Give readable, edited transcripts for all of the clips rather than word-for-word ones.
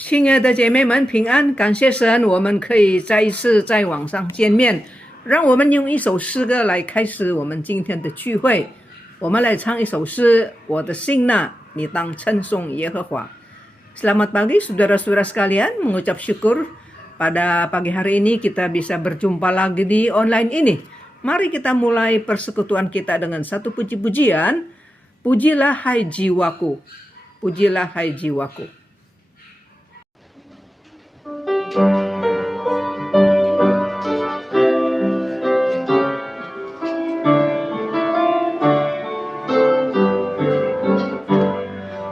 亲爱的姐妹们，平安！感谢神，我们可以再一次在网上见面。让我们用一首诗歌来开始我们今天的聚会。我们来唱一首诗，我的心呐，你当称颂耶和华。Selamat pagi saudara-saudara sekalian, mengucap syukur pada pagi hari ini kita bisa berjumpa lagi di online ini. Mari kita mulai persekutuan kita dengan satu puji-pujian. Pujilah hai jiwaku, pujilah hai jiwaku.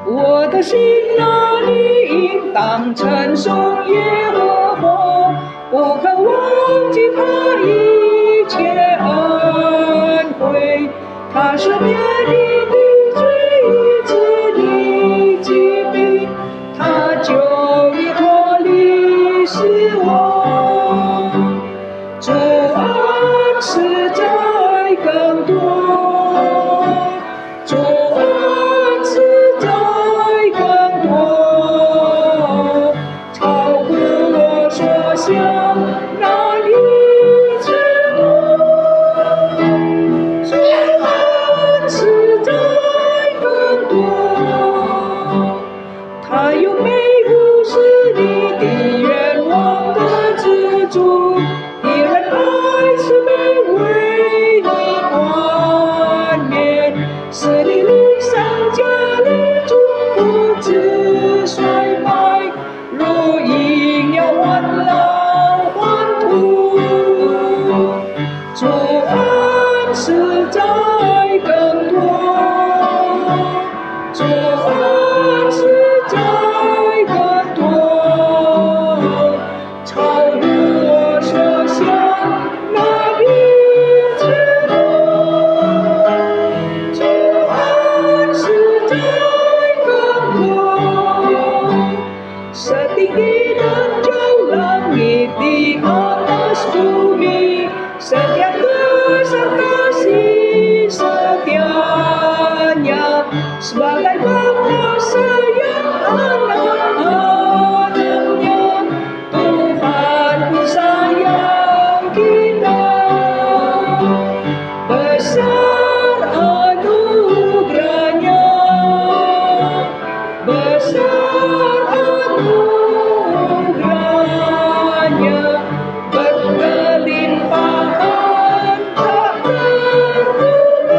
我的心哪里应当称颂耶和华，不可忘记他一切恩惠，他赦免你的罪，医治你疾病，他救你脱离死亡，主恩实在更多，主恩实在更多，超乎我所想，难以知道，主恩实在更多，他有美物是你的愿望的支柱，敌人爱是美为你冠冕，是你力上加力，终不致衰败，如鹰要换狼换兔，主恩实在更多，主恩实在更多，超乎我所想，难以知道，主恩实在更多，设定的人就让你的爱属你，setiap peserta setianya sebagai bangsa yang anak-anaknya, Tuhan pun sayang kita, besar anugerahnya, besar anugerahnya, berkelimpahan tak terhingga,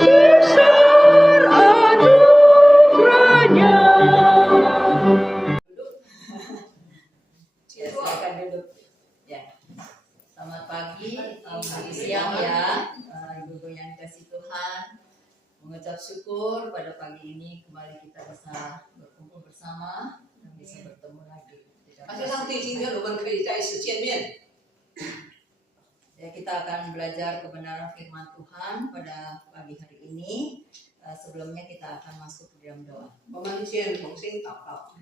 besar anugerahnya. Ya, silakan duduk. Ya. Selamat pagi, siang ya, ibu-ibu yang dikasih Tuhan. Mengucap syukur pada pagi ini kembali kita bisa berkumpul bersama dan bisa bertemu lagi. 感谢上帝，今天我们可以再一次见面。 Ya, kita akan belajar kebenaran firman Tuhan pada pagi hari ini. Sebelumnya kita akan masuk ke dalam doa. 我们先同心祷告。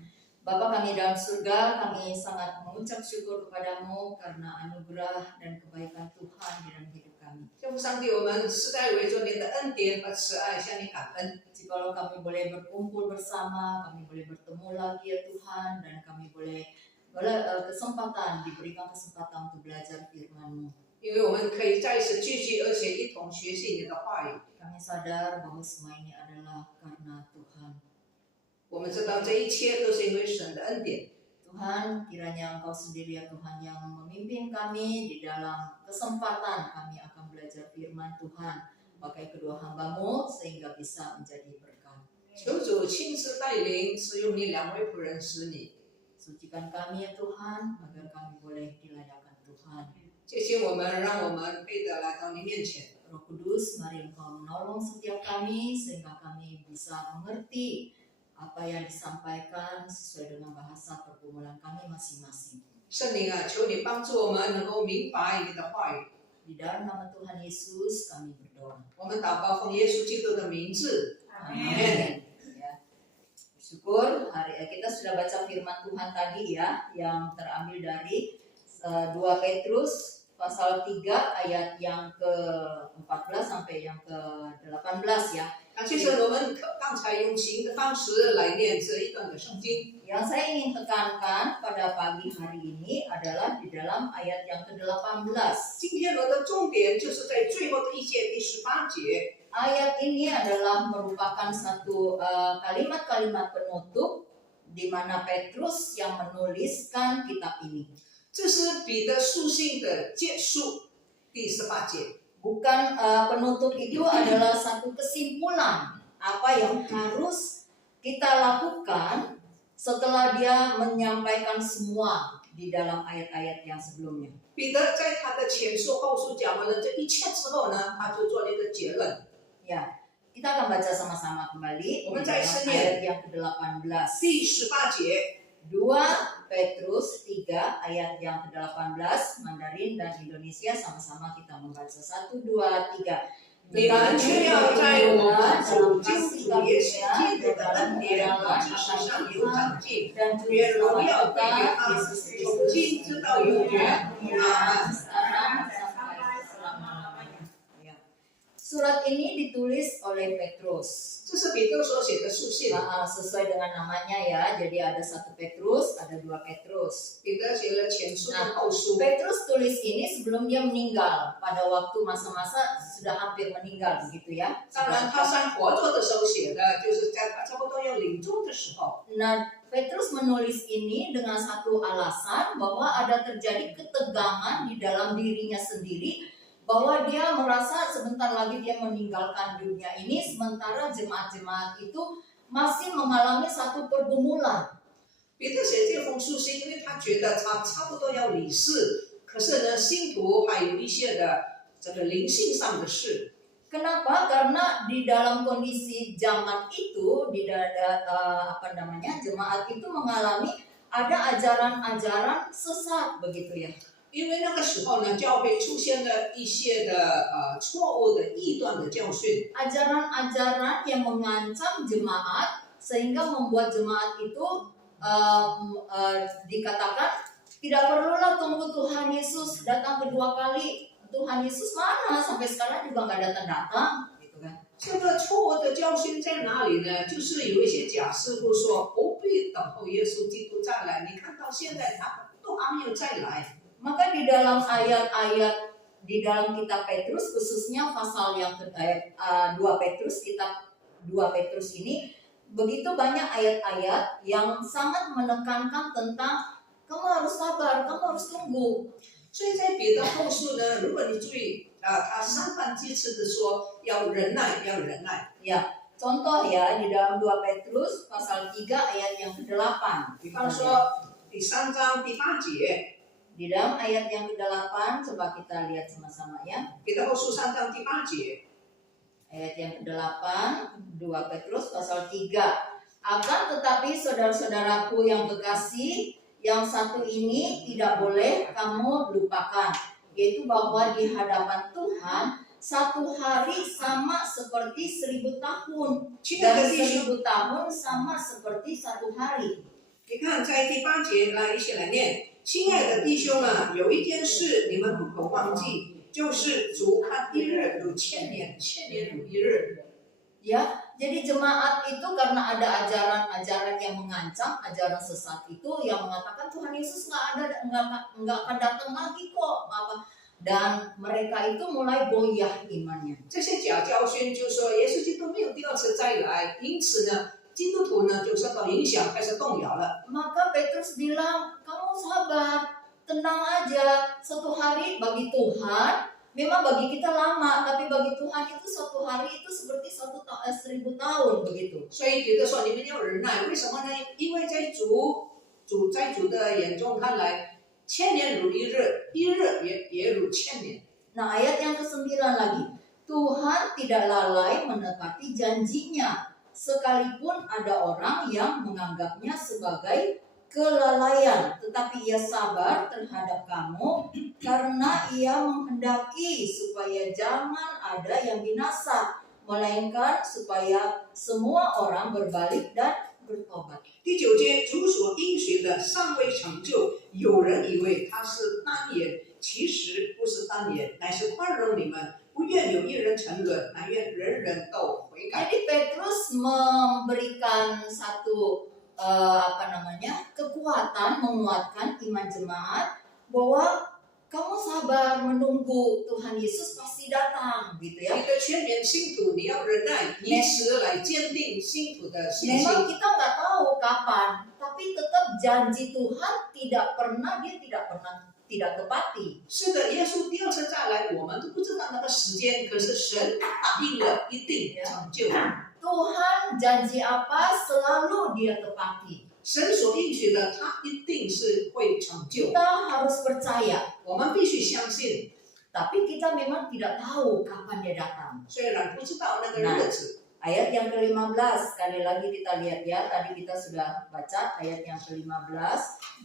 Bapa kami dalam surga, kami sangat mengucap syukur kepadamu karena anugerah dan kebaikan Tuhan di dalam hidup kami. 天父上帝，我们实在为着您的恩典和慈爱向你感恩。 Jikalau kami boleh berkumpul bersama, kami boleh bertemu lagi ya Tuhan, dan kami boleh diberikan kesempatan untuk belajar firman-Mu. 因为我们可以再一次聚集，而且一同学习你的话语。 Kami sadar bahwa semua ini adalah karena Tuhan. 我们知道这一切都是因为神的恩典。 Tuhan, kiranya Engkau sendiri ya Tuhan yang memimpin kami di dalam kesempatan kami akan belajar firman Tuhan. Pakai kedua hamba-Mu sehingga bisa menjadi berkat. 求主亲自带领，使用你两位仆人使你， Sucikan kami ya Tuhan, agar kami boleh dilayakkan Tuhan. 接近我们，让我们配得来到你面前。 Roh Kudus, mari Engkau menolong setiap kami sehingga kami bisa mengerti apa yang disampaikan sesuai dengan bahasa pergumulan kami masing-masing. 圣灵啊，求你帮助我们能够明白你的话语。 Di dalam nama Tuhan Yesus kami berdoa. 我们祷告奉耶稣基督的名字， Amin. Ya. Syukur kita sudah baca firman Tuhan tadi ya, yang terambil dari 2 Petrus pasal 3 ayat yang ke-14 sampai yang ke-18 ya. 其实我们刚才用新的方式来念这一段的圣经。 Yang saya ingin tekankan pada pagi hari ini adalah di dalam ayat yang ke-18. 今天我的重点就是在最后的一节第18节。 Ayat ini adalah merupakan satu kalimat-kalimat penutup di mana Petrus yang menuliskan kitab ini. 这是彼得书信的结束，第18节。 Bukan penutup itu adalah satu kesimpulan apa yang harus kita lakukan setelah dia menyampaikan semua di dalam ayat-ayat yang sebelumnya. 彼得在他的前书后书讲完了这一切之后呢，他就做了一个结论。 Ya, kita akan baca sama-sama kembali di dalam 我们再次念 ayat yang ke-18. 第18节， 2 Petrus 3 ayat yang ke-18 Mandarin dan Indonesia sama-sama kita membaca 1, 2, 3. 你们却要在我们主基督耶稣基督的恩典和知识上有长进， dan 愿 juru 荣耀归于 selamat 他， Yesus 从 Kristus 今直到永远。阿门。 sekarang sampai selama-lamanya. Ya. Surat ini ditulis oleh Petrus. 这是彼得所写的书信。 Sesuai dengan namanya ya, jadi ada 1 Petrus, ada 2 Petrus. 彼得写了前书跟后书。 Petrus tulis ini sebelum dia meninggal, pada waktu masa-masa sudah hampir meninggal begitu ya. 当然，他在活着的时候写的，就是在他差不多要临终的时候。 Nah, Petrus menulis ini dengan satu alasan bahwa ada terjadi ketegangan di dalam dirinya sendiri, bahwa dia merasa sebentar lagi dia meninggalkan dunia ini, sementara jemaat-jemaat itu masih mengalami satu pergumulan. 彼得写这封书信，因为他觉得他差不多要离世，可是呢，信徒还有一些的这个灵性上的事。 Kenapa? Karena di dalam kondisi zaman itu, jemaat itu mengalami ada ajaran-ajaran sesat begitu ya. 因为那个时候呢，教会出现了一些的错误的异端的教训， Ajaran-ajaran yang mengancam jemaat sehingga membuat jemaat itu dikatakan tidak perlulah tunggu Tuhan Yesus datang kedua kali. Tuhan Yesus mana? Sampai sekarang juga nggak datang-datang, gitu kan? 这个错误的教训在哪里呢？就是有一些假师傅说不必等候耶稣基督再来，你看到现在他都还没有再来。 Maka di dalam ayat-ayat di dalam kitab Petrus, khususnya pasal yang ayat 2 Petrus, kitab 2 Petrus ini begitu banyak ayat-ayat yang sangat menekankan tentang kamu harus sabar, kamu harus tunggu. 所以在彼得后书呢，如果你注意他三番几次的说要忍耐，要忍耐。 Ya, contoh ya di dalam 2 Petrus pasal 3 ayat yang ke-8. 比方说第3章第8节， Di dalam ayat yang ke-8 coba kita lihat sama-sama ya. 彼得后书3章第8节。 Ayat yang ke-8, 2 Petrus pasal 3. Akan tetapi saudara-saudaraku yang kekasih, yang satu ini tidak boleh kamu lupakan, yaitu bahwa di hadapan Tuhan satu hari sama seperti 1000 tahun, dan 1000 tahun sama seperti 1 hari. 你看，在第8节来一起来念。亲爱的弟兄啊，有一件事你们不可忘记，就是主看一日如千年，千年如一日。 Ya, jadi jemaat itu karena ada ajaran-ajaran yang mengancam, ajaran sesat itu yang mengatakan Tuhan Yesus nggak akan datang lagi kok, apa? Dan mereka itu mulai goyah imannya. 这些假教训就说耶稣基督没有第二次再来，因此呢，基督徒呢就受到影响，开始动摇了。 Maka Petrus bilang, kamu sabar, tenang aja. Satu hari bagi Tuhan, memang bagi kita lama, tapi bagi Tuhan itu satu hari itu seperti 1000 tahun begitu. 所以彼得说你们要忍耐，为什么呢？因为在主的眼中看来，千年如一日，一日也如千年。 Nah, ayat yang ke-9 lagi. Tuhan tidak lalai menepati janjinya, sekalipun ada orang yang menganggapnya sebagai kelalaian, tetapi ia sabar terhadap kamu karena ia menghendaki supaya jangan ada yang binasa, melainkan supaya semua orang berbalik dan bertobat. 第9节，主所应许的尚未成就，有人以为他是单言，其实不是单言，乃是宽容你们，不愿有一人沉沦，乃愿人人都悔改。 Jadi Petrus memberikan satu kekuatan, menguatkan iman jemaat bahwa kamu sabar menunggu Tuhan Yesus pasti datang, gitu 记 ya. 得劝勉信徒，你要忍耐，以此来坚定信徒的信心。 Memang kita nggak tahu kapan, tapi tetap janji Tuhan tidak pernah tidak tepati. 是的，耶稣第二次再来，我们都不知道那个时间，可是神答应了，一定成就。 Tuhan janji apa selalu Dia tepati. 神所应许的，他一定是会成就。 Kita harus percaya, 我们必须相信， tapi kita memang tidak tahu kapan Dia datang. 虽然不知道那个日子。 Ayat yang ke-15, sekali lagi kita lihat ya, tadi kita sudah baca ayat yang ke-15.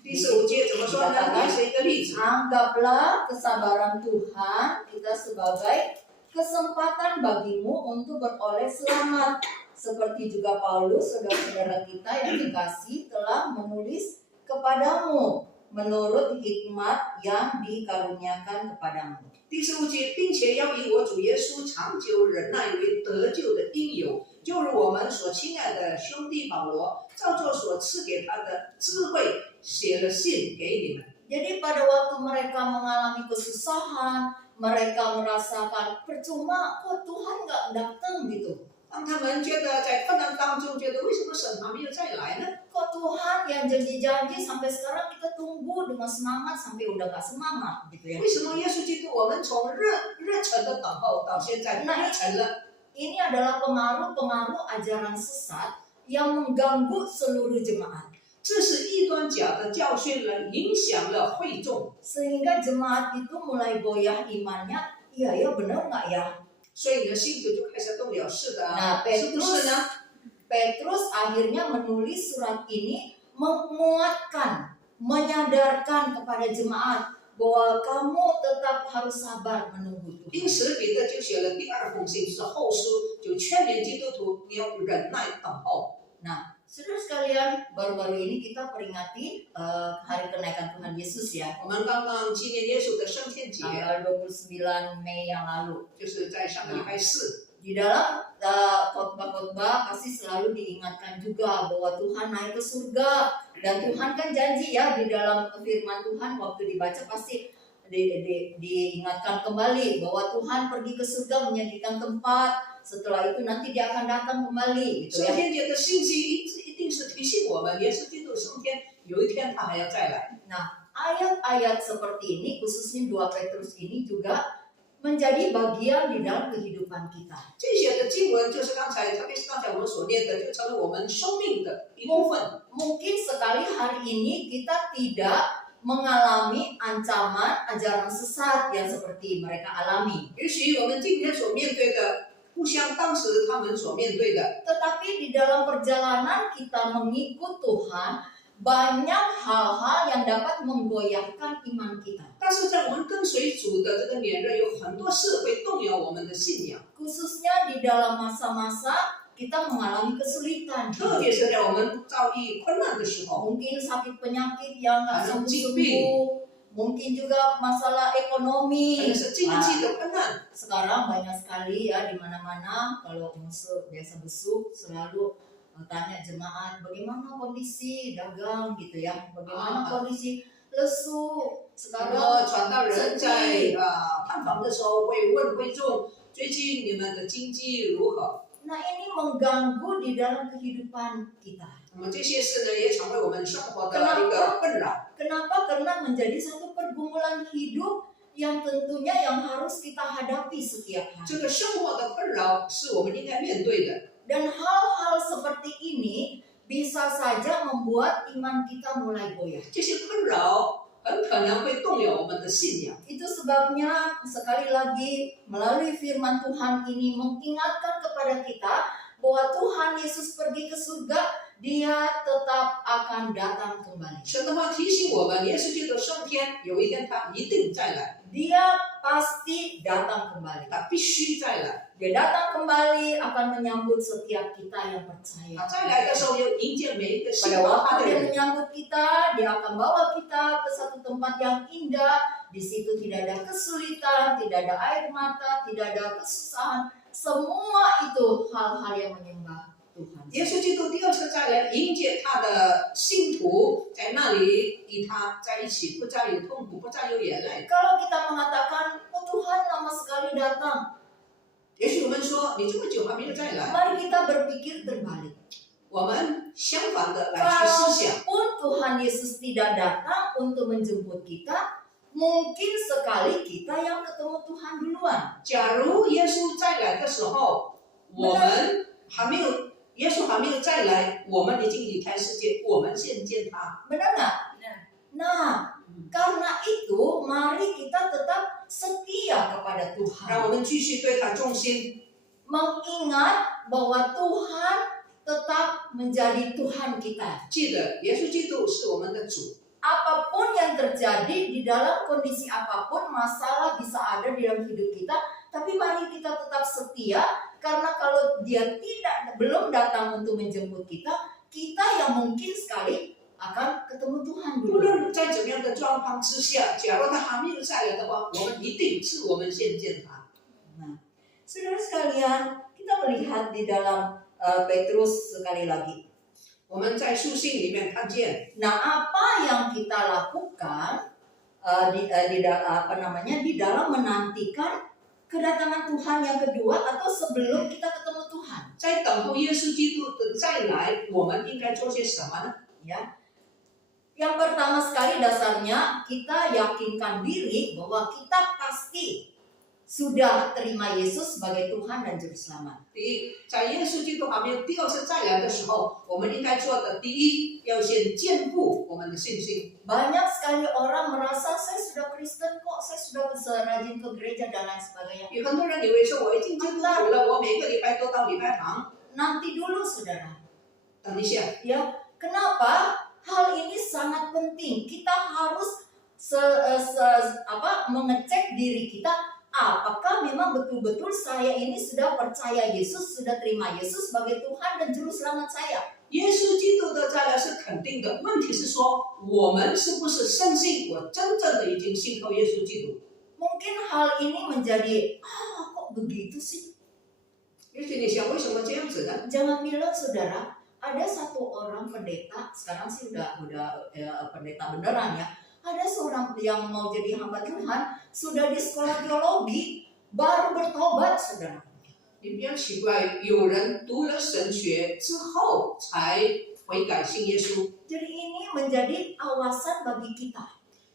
第15节怎么说呢？也是一个例子。 Anggaplah kesabaran Tuhan kita sebagai kesempatan bagimu untuk beroleh selamat. Seperti juga Paulus, saudara-saudara kita yang dikasih, telah menulis kepadamu menurut hikmat yang dikaruniakan kepadamu. 第15节，并且要以我主耶稣长久忍耐为得救的因由，就如我们所亲爱的兄弟保罗，照着所赐给他的智慧，写了信给你们。 Jadi pada waktu mereka mengalami kesusahan, mereka merasakan percuma kok Tuhan nggak datang gitu. 当他们觉得在困难当中，觉得为什么神还没有再来呢？ Kok Tuhan yang janji-janji sampai sekarang kita tunggu dengan semangat sampai udah gak semangat gitu ya. 为什么耶稣基督我们从热忱的等候到现在不热忱了？ Ini adalah pengaruh-pengaruh ajaran sesat yang mengganggu seluruh jemaat. 这是异端假的教训了，影响了会众， Sehingga jemaat itu mulai goyah imannya, iya ya benar nggak ya? 所以呢，信徒就开始动摇，是的啊， Nah 是不是呢？ Petrus akhirnya menulis surat ini menguatkan, menyadarkan kepada jemaat bahwa kamu tetap harus sabar menunggu Tuhan. 因此，彼得就写了第二封信，是后书，就劝勉基督徒你要忍耐等候。 Nah, saudara sekalian, baru-baru ini kita peringati hari kenaikan Tuhan Yesus ya. 我们刚刚纪念耶稣的升天节， Tanggal 29 Mei yang lalu. 就是在上个礼拜四。 Di dalam khotbah-khotbah pasti selalu diingatkan juga bahwa Tuhan naik ke surga. Dan Tuhan kan janji ya di dalam firman Tuhan waktu dibaca pasti diingatkan kembali bahwa Tuhan pergi ke surga menyediakan tempat. Setelah itu nanti Dia akan datang kembali gitu 升 ya. 天节的信息一定是提醒我们，耶稣基督升天，有一天他还要再来。 Nah, ayat-ayat seperti ini khususnya 2 Petrus ini juga menjadi bagian di dalam kehidupan kita. 这些的经文就是刚才，特别是刚才我们所念的，就成了我们生命的一部分。 Mungkin sekali hari ini kita tidak mengalami ancaman ajaran sesat yang seperti mereka alami. 也许我们今天所面对的，不像当时他们所面对的。 Tetapi di dalam perjalanan kita mengikut Tuhan, banyak hal-hal yang dapat menggoyahkan iman kita. 但是在我们跟随主的这个年日，有很多事会动摇我们的信仰， Khususnya di dalam masa-masa kita mengalami kesulitan. 特别是在我们遭遇困难的时候， Mungkin sakit penyakit yang nggak Ada sembuh-sembuh, mungkin juga masalah 可 ekonomi. 能是经济的困难。 Sekarang banyak sekali ya di mana-mana kalau musuh biasa besuk selalu tanya jemaat bagaimana kondisi dagang gitu ya, bagaimana kondisi lesu 很 sekarang 多传道人在探访的时候会问会众，最近你们的经济如何？ Nah ini mengganggu di dalam kehidupan kita. 那么这些事呢，也成为我们生活的一个困扰。 Kenapa? Karena menjadi satu pergumulan hidup yang tentunya yang harus kita hadapi setiap 这 hari. 个生活的困扰是我们应该面对的。 Dan hal-hal seperti ini bisa saja membuat iman kita mulai goyah. 这些困扰很可能会动摇我们的信仰。 Itu sebabnya sekali lagi melalui firman Tuhan ini mengingatkan kepada kita bahwa Tuhan Yesus pergi ke surga, Dia tetap akan datang kembali. 神的话提醒我们，耶稣基督升天，有一天他一定再来， Dia pasti datang kembali. 他必须再来。 Dia datang kembali akan menyambut setiap kita yang percaya. 他再来的时候，要迎接每一个信 Pada 靠他 waktu 的 Dia 人。 menyambut kita, Dia akan bawa kita ke satu tempat yang indah, di situ tidak ada kesulitan, tidak ada air mata, tidak ada kesusahan. Semua itu hal-hal yang menyembah Tuhan. 耶稣基督第二次再来迎接他的信徒，在那里与他在一起，不再有痛苦，不再有眼泪。 Kalau kita mengatakan, oh Tuhan lama sekali datang, 也许我们说你这么久还没有再来， mari kita berpikir terbalik. 我们相反的来去思想。 Kalaupun Tuhan Yesus tidak datang untuk menjemput kita, mungkin sekali kita yang ketemu Tuhan duluan. 假如耶稣再来的时候，我们还没有，耶稣还没有再来，我们已经离开世界，我们先见他。 Benar nggak? Nah, karena itu mari kita tetap setia kepada 让 Tuhan. 我们继续对他忠心， Mengingat bahwa Tuhan tetap menjadi Tuhan kita. 记得耶稣基督是我们的主。 Apapun yang terjadi di dalam kondisi apapun, masalah bisa ada di dalam hidup kita, tapi mari kita tetap setia, karena kalau dia belum datang untuk menjemput kita, kita yang mungkin sekali akan ketemu Tuhan 无 dulu. 论在怎么样的状况之下，假如他还没有再来的话，我们一定是我们先见他。 Nah, saudara sekalian, kita melihat di dalam Petrus sekali lagi. 我们在书信里面看见， Nah, apa yang kita lakukan di dalam menantikan kedatangan Tuhan yang kedua atau sebelum kita ketemu Tuhan? 在等候耶稣基督的再来，我们应该做些什么呢？ Ya. Yang pertama sekali dasarnya kita yakinkan diri bahwa kita pasti sudah terima Yesus sebagai Tuhan dan Juru Selamat. 第一，在耶稣基督还没有第二次再来的时候，我们应该做的第一，要先坚固我们的信心。 Banyak sekali orang merasa saya sudah Kristen kok, saya sudah rajin ke gereja dan lain sebagainya. 有很多人以为说我已经基督徒了，我每个礼拜都到礼拜堂。 Nanti dulu saudara. 等一下， Ya, kenapa? Hal ini sangat penting. Kita harus mengecek diri kita, apakah memang betul-betul saya ini sudah percaya Yesus, sudah terima Yesus sebagai Tuhan dan Juru Selamat saya. 耶稣基督的再来是肯定的，问题是说我们是不是深信我真正的已经信靠耶稣基督？ Mungkin hal ini menjadi, kok begitu sih? 也许你想为什么这样子呢？ Jangan bilang saudara, ada satu orang pendeta, sekarang sih udah pendeta beneran ya. Ada seorang yang mau jadi hamba Tuhan, sudah di sekolah teologi, baru bertobat saudara. 你不要奇怪，有人读了神学之后才悔改信耶稣， Jadi ini menjadi awasan bagi kita.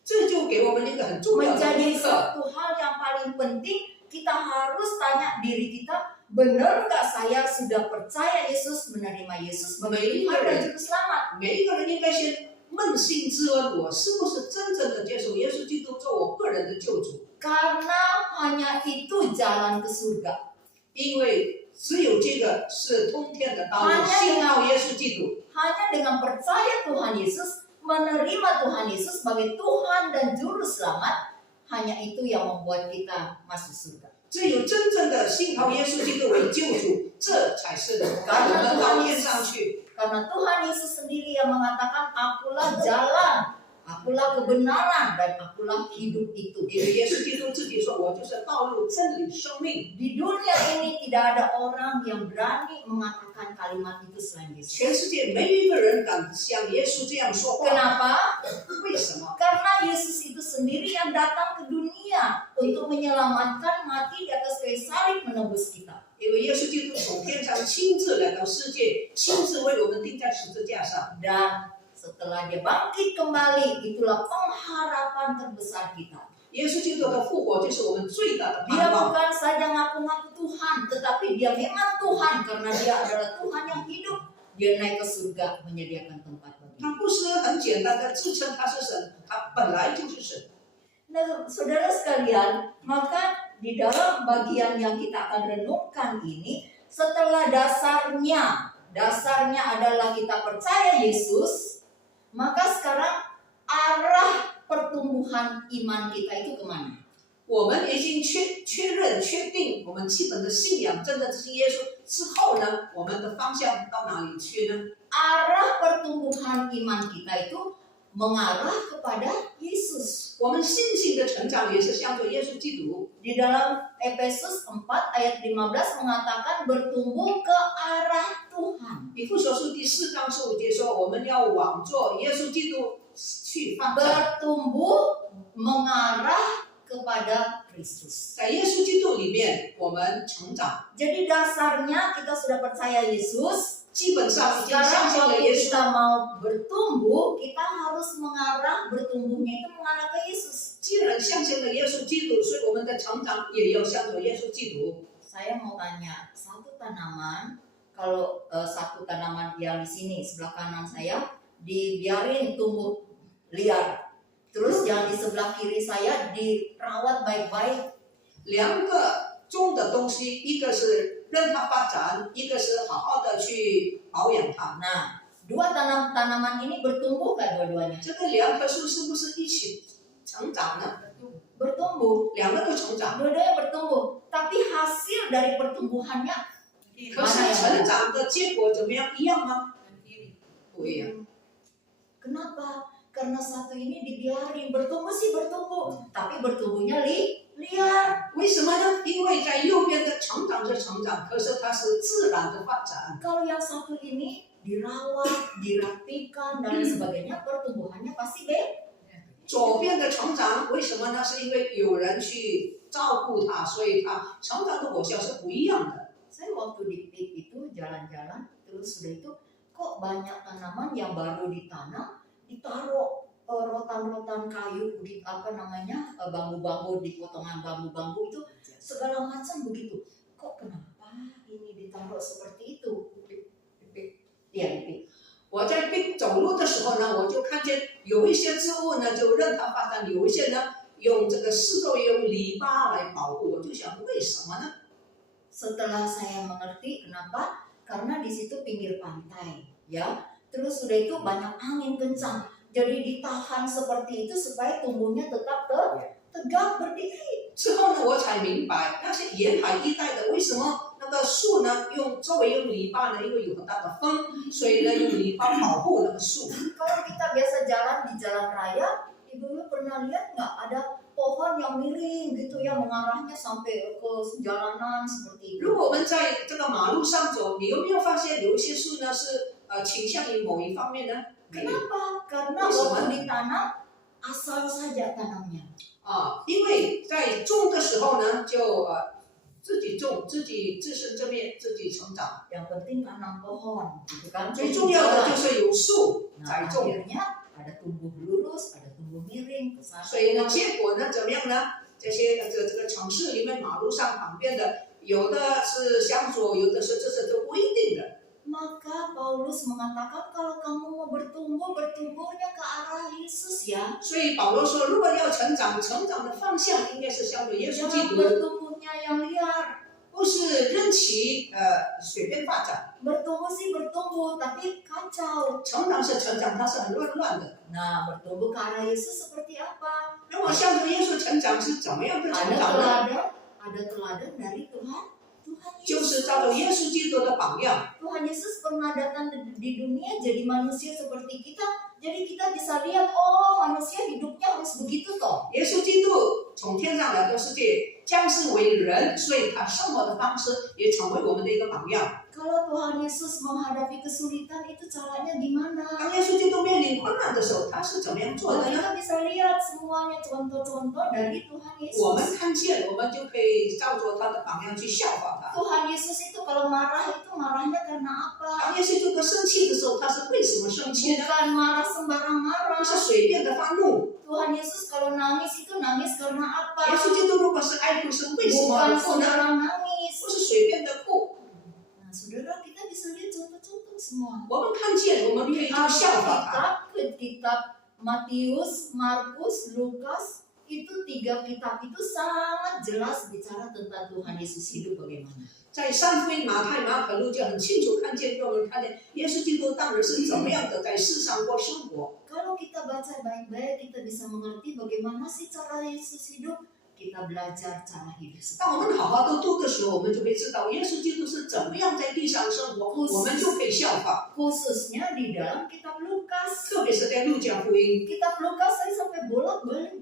这就给我们一个很重要的 Menjadi 功课。 satu hal yang paling penting, kita harus tanya diri kita, benar nggak saya sudah percaya Yesus, menerima Yesus sebagai Tuhan dan Juru Selamat? 每一个人应该先扪心自问，我是不是真正的接受耶稣基督做我个人的救主？ Karena hanya itu jalan ke surga. 因为只有这个是通天的道路，信靠耶稣基督。 Hanya dengan percaya Tuhan Yesus, menerima Tuhan Yesus sebagai Tuhan dan Juru Selamat, hanya itu yang membuat kita masuk surga. 只有真正的信靠耶稣基督为救主，这才是把我们到天上去。 Karena Tuhan Yesus sendiri yang mengatakan, akulah jalan, akulah kebenaran, dan akulah hidup itu. 因为耶稣基督自己说：“我就是道路、真理、生命。 Di dunia ini tidak ada orang yang berani mengatakan kalimat itu selain ” Yesus. 全世界没有一个人敢像耶稣这样说话。 Kenapa? 为什么？ Karena Yesus itu sendiri yang datang ke dunia untuk menyelamatkan, mati di atas kayu salib menebus kita. 因为耶稣基督从天上亲自来到世界，亲自为我们钉在十字架上。 Dan setelah dia bangkit kembali, itulah pengharapan terbesar kita. 耶稣基督的复活就是我们最大的 Dia 盼望。 bukan saja ngaku-ngaku Tuhan, tetapi dia memang Tuhan karena dia adalah Tuhan yang hidup. Dia naik ke surga menyediakan tempat bagi. 他不是很简单的自称他是神，他本来就是神。 Nah, saudara sekalian, maka di dalam bagian yang kita akan renungkan ini, setelah dasarnya adalah kita percaya Yesus, maka sekarang arah pertumbuhan iman kita itu kemana? 我们已经确认、确定我们基本的信仰真的是耶稣之后呢，我们的方向到哪里去呢？ Arah pertumbuhan iman kita itu mengarah kepada Yesus. 我们信心的成长也是向着耶稣基督。 Di dalam Efesus 4 ayat 15 mengatakan bertumbuh ke arah Tuhan. 以弗所书第4章15节说，我们要往着耶稣基督去发展， Bertumbuh mengarah kepada Kristus. 在耶稣基督里面我们成长。 Jadi dasarnya kita sudah percaya Yesus. 基本上已经相 Sekarang 信了 waktu 耶稣， kita mau bertumbuh, kita harus mengarah, bertumbuhnya itu mengarah ke Yesus. 既然相信了耶稣基督，所以我们的成长也要向着耶稣基督。 Saya mau tanya, satu tanaman, kalau satu tanaman yang di sini sebelah kanan saya dibiarin tumbuh liar, terus yang di sebelah kiri saya dirawat baik-baik. 两个种的东西，一个是让它发展，一个是好好的去保养它。 Nah, dua tanaman ini bertumbuh nggak dua-duanya? 这个两棵树是不是一起成长呢？ Bertumbuh, 两个都成长， dua-duanya bertumbuh. Tapi hasil dari pertumbuhannya 可是成长的结果怎么样？一样吗？不一样。 Kenapa? Karena satu ini dibiarin bertumbuh sih bertumbuh, tapi bertumbuhnya liar. 为什么呢？因为在右边的成长是成长，可是它是自然的发展。 Kalau yang satu ini dirawat, dirapikan dan sebagainya, pertumbuhannya pasti beda. 左边的成长为什么呢？是因为有人去照顾它，所以它成长的果效是不一样的。 Saya waktu di PIK itu jalan-jalan, terus sudah itu kok banyak tanaman yang baru ditanam, ditaruh rotan-rotan kayu di bambu-bambu, di potongan bambu-bambu itu segala macam begitu. Kok kenapa ini ditaruh seperti itu? Iya, di PIK. 我在并走路的时候呢，我就看见有一些植物呢，就让它发展；有一些呢，用这个四周用篱笆来保护。我就想，为什么呢？ Setelah saya mengerti kenapa, karena di situ pinggir pantai, ya. Terus sudah itu banyak angin kencang, jadi ditahan seperti itu supaya tumbuhnya tetap tegak berdiri. 之后呢，我才明白那些沿海一带的为什么那个树呢，周围用篱笆呢，因为有很大的风，所以呢用篱笆保护那个树。 Kalau kita biasa jalan di jalan raya, ibu-ibu pernah lihat nggak ada pohon yang miring gitu ya mengarahnya sampai ke jalanan seperti itu. 如果我们在这个马路上走，你有没有发现有一些树呢是倾向于某一方面呢？ Kenapa? Karena waktu ditanam asal saja tanamnya. 因为在种的时候呢，就自己种，自身这边自己成长。 Yang penting tanam pohon, gitu kan? 最重要的就是有树 Nah, 栽种。 akhirnya ada tumbuh lurus, ada tumbuh miring, ke sana. 所以呢，结果呢怎么样呢？这些这个城市里面马路上旁边的，有的是向左，有的是这都不一定的。 Maka Paulus mengatakan kalau kamu mau bertumbuh, bertumbuhnya ke arah Yesus ya. 所以保罗说，如果要成长，成长的方向应该是向着耶稣基 Jangan 督， bertumbuhnya yang liar. 不是任其随便发展。 Bertumbuh sih bertumbuh, tapi kacau. 成长是成长，它是很乱的。 Nah, bertumbuh ke arah Yesus seperti apa? 如果向着耶稣成长是怎么样的成 Ada 长呢？ teladan dari Tuhan 就 Yesus. 是照着耶稣基督的榜样。 Tuhan Yesus pernah datang di dunia jadi manusia seperti kita. Jadi kita bisa lihat, oh manusia hidupnya harus begitu toh. 耶稣基督从天上来到世界，降世为人，所以他生活的方式也成为我们的一个榜样。 Kalau Tuhan Yesus menghadapi kesulitan itu caranya gimana? 当耶稣基督面临困难的时候，他是怎么样做 Nah, 的呢？ kita bisa lihat semuanya contoh-contoh dari Tuhan 我们 Yesus. 看见，我们就可以照着他的榜样去效法他。 Tuhan Yesus itu kalau marah itu marahnya karena apa? 当耶稣基督生气的时候，他是为什么生气呢？ Bukan marah sembarang 不 marah. 是随便的发怒。 Tuhan Yesus kalau nangis itu nangis karena 耶 apa? 稣基督如果是爱哭，是为什么 Bukan 而哭呢？ sembarang nangis. 不是随便的哭。 Nah, saudara kita bisa lihat contoh-contoh semua. 我们看见，我们可以去效法他。 Kitab Matius, Markus, Lukas itu 3 kitab itu sangat jelas bicara tentang Tuhan Yesus hidup bagaimana. 在三福音马太、马可、路就很清楚看见，给我们看见耶稣基督当日是怎么样的在世上过生活。 Kalau kita baca baik-baik kita bisa mengerti bagaimana sih cara Yesus hidup. kita belajar cara hidup seperti 当我们好好的读的时候，我们就会知道耶稣基督是怎么样在地上生活，我们就可以效法。 khususnya di dalam kitab Lukas. 特别是在路加福音， Kitab Lukas saya sampai bolak-balik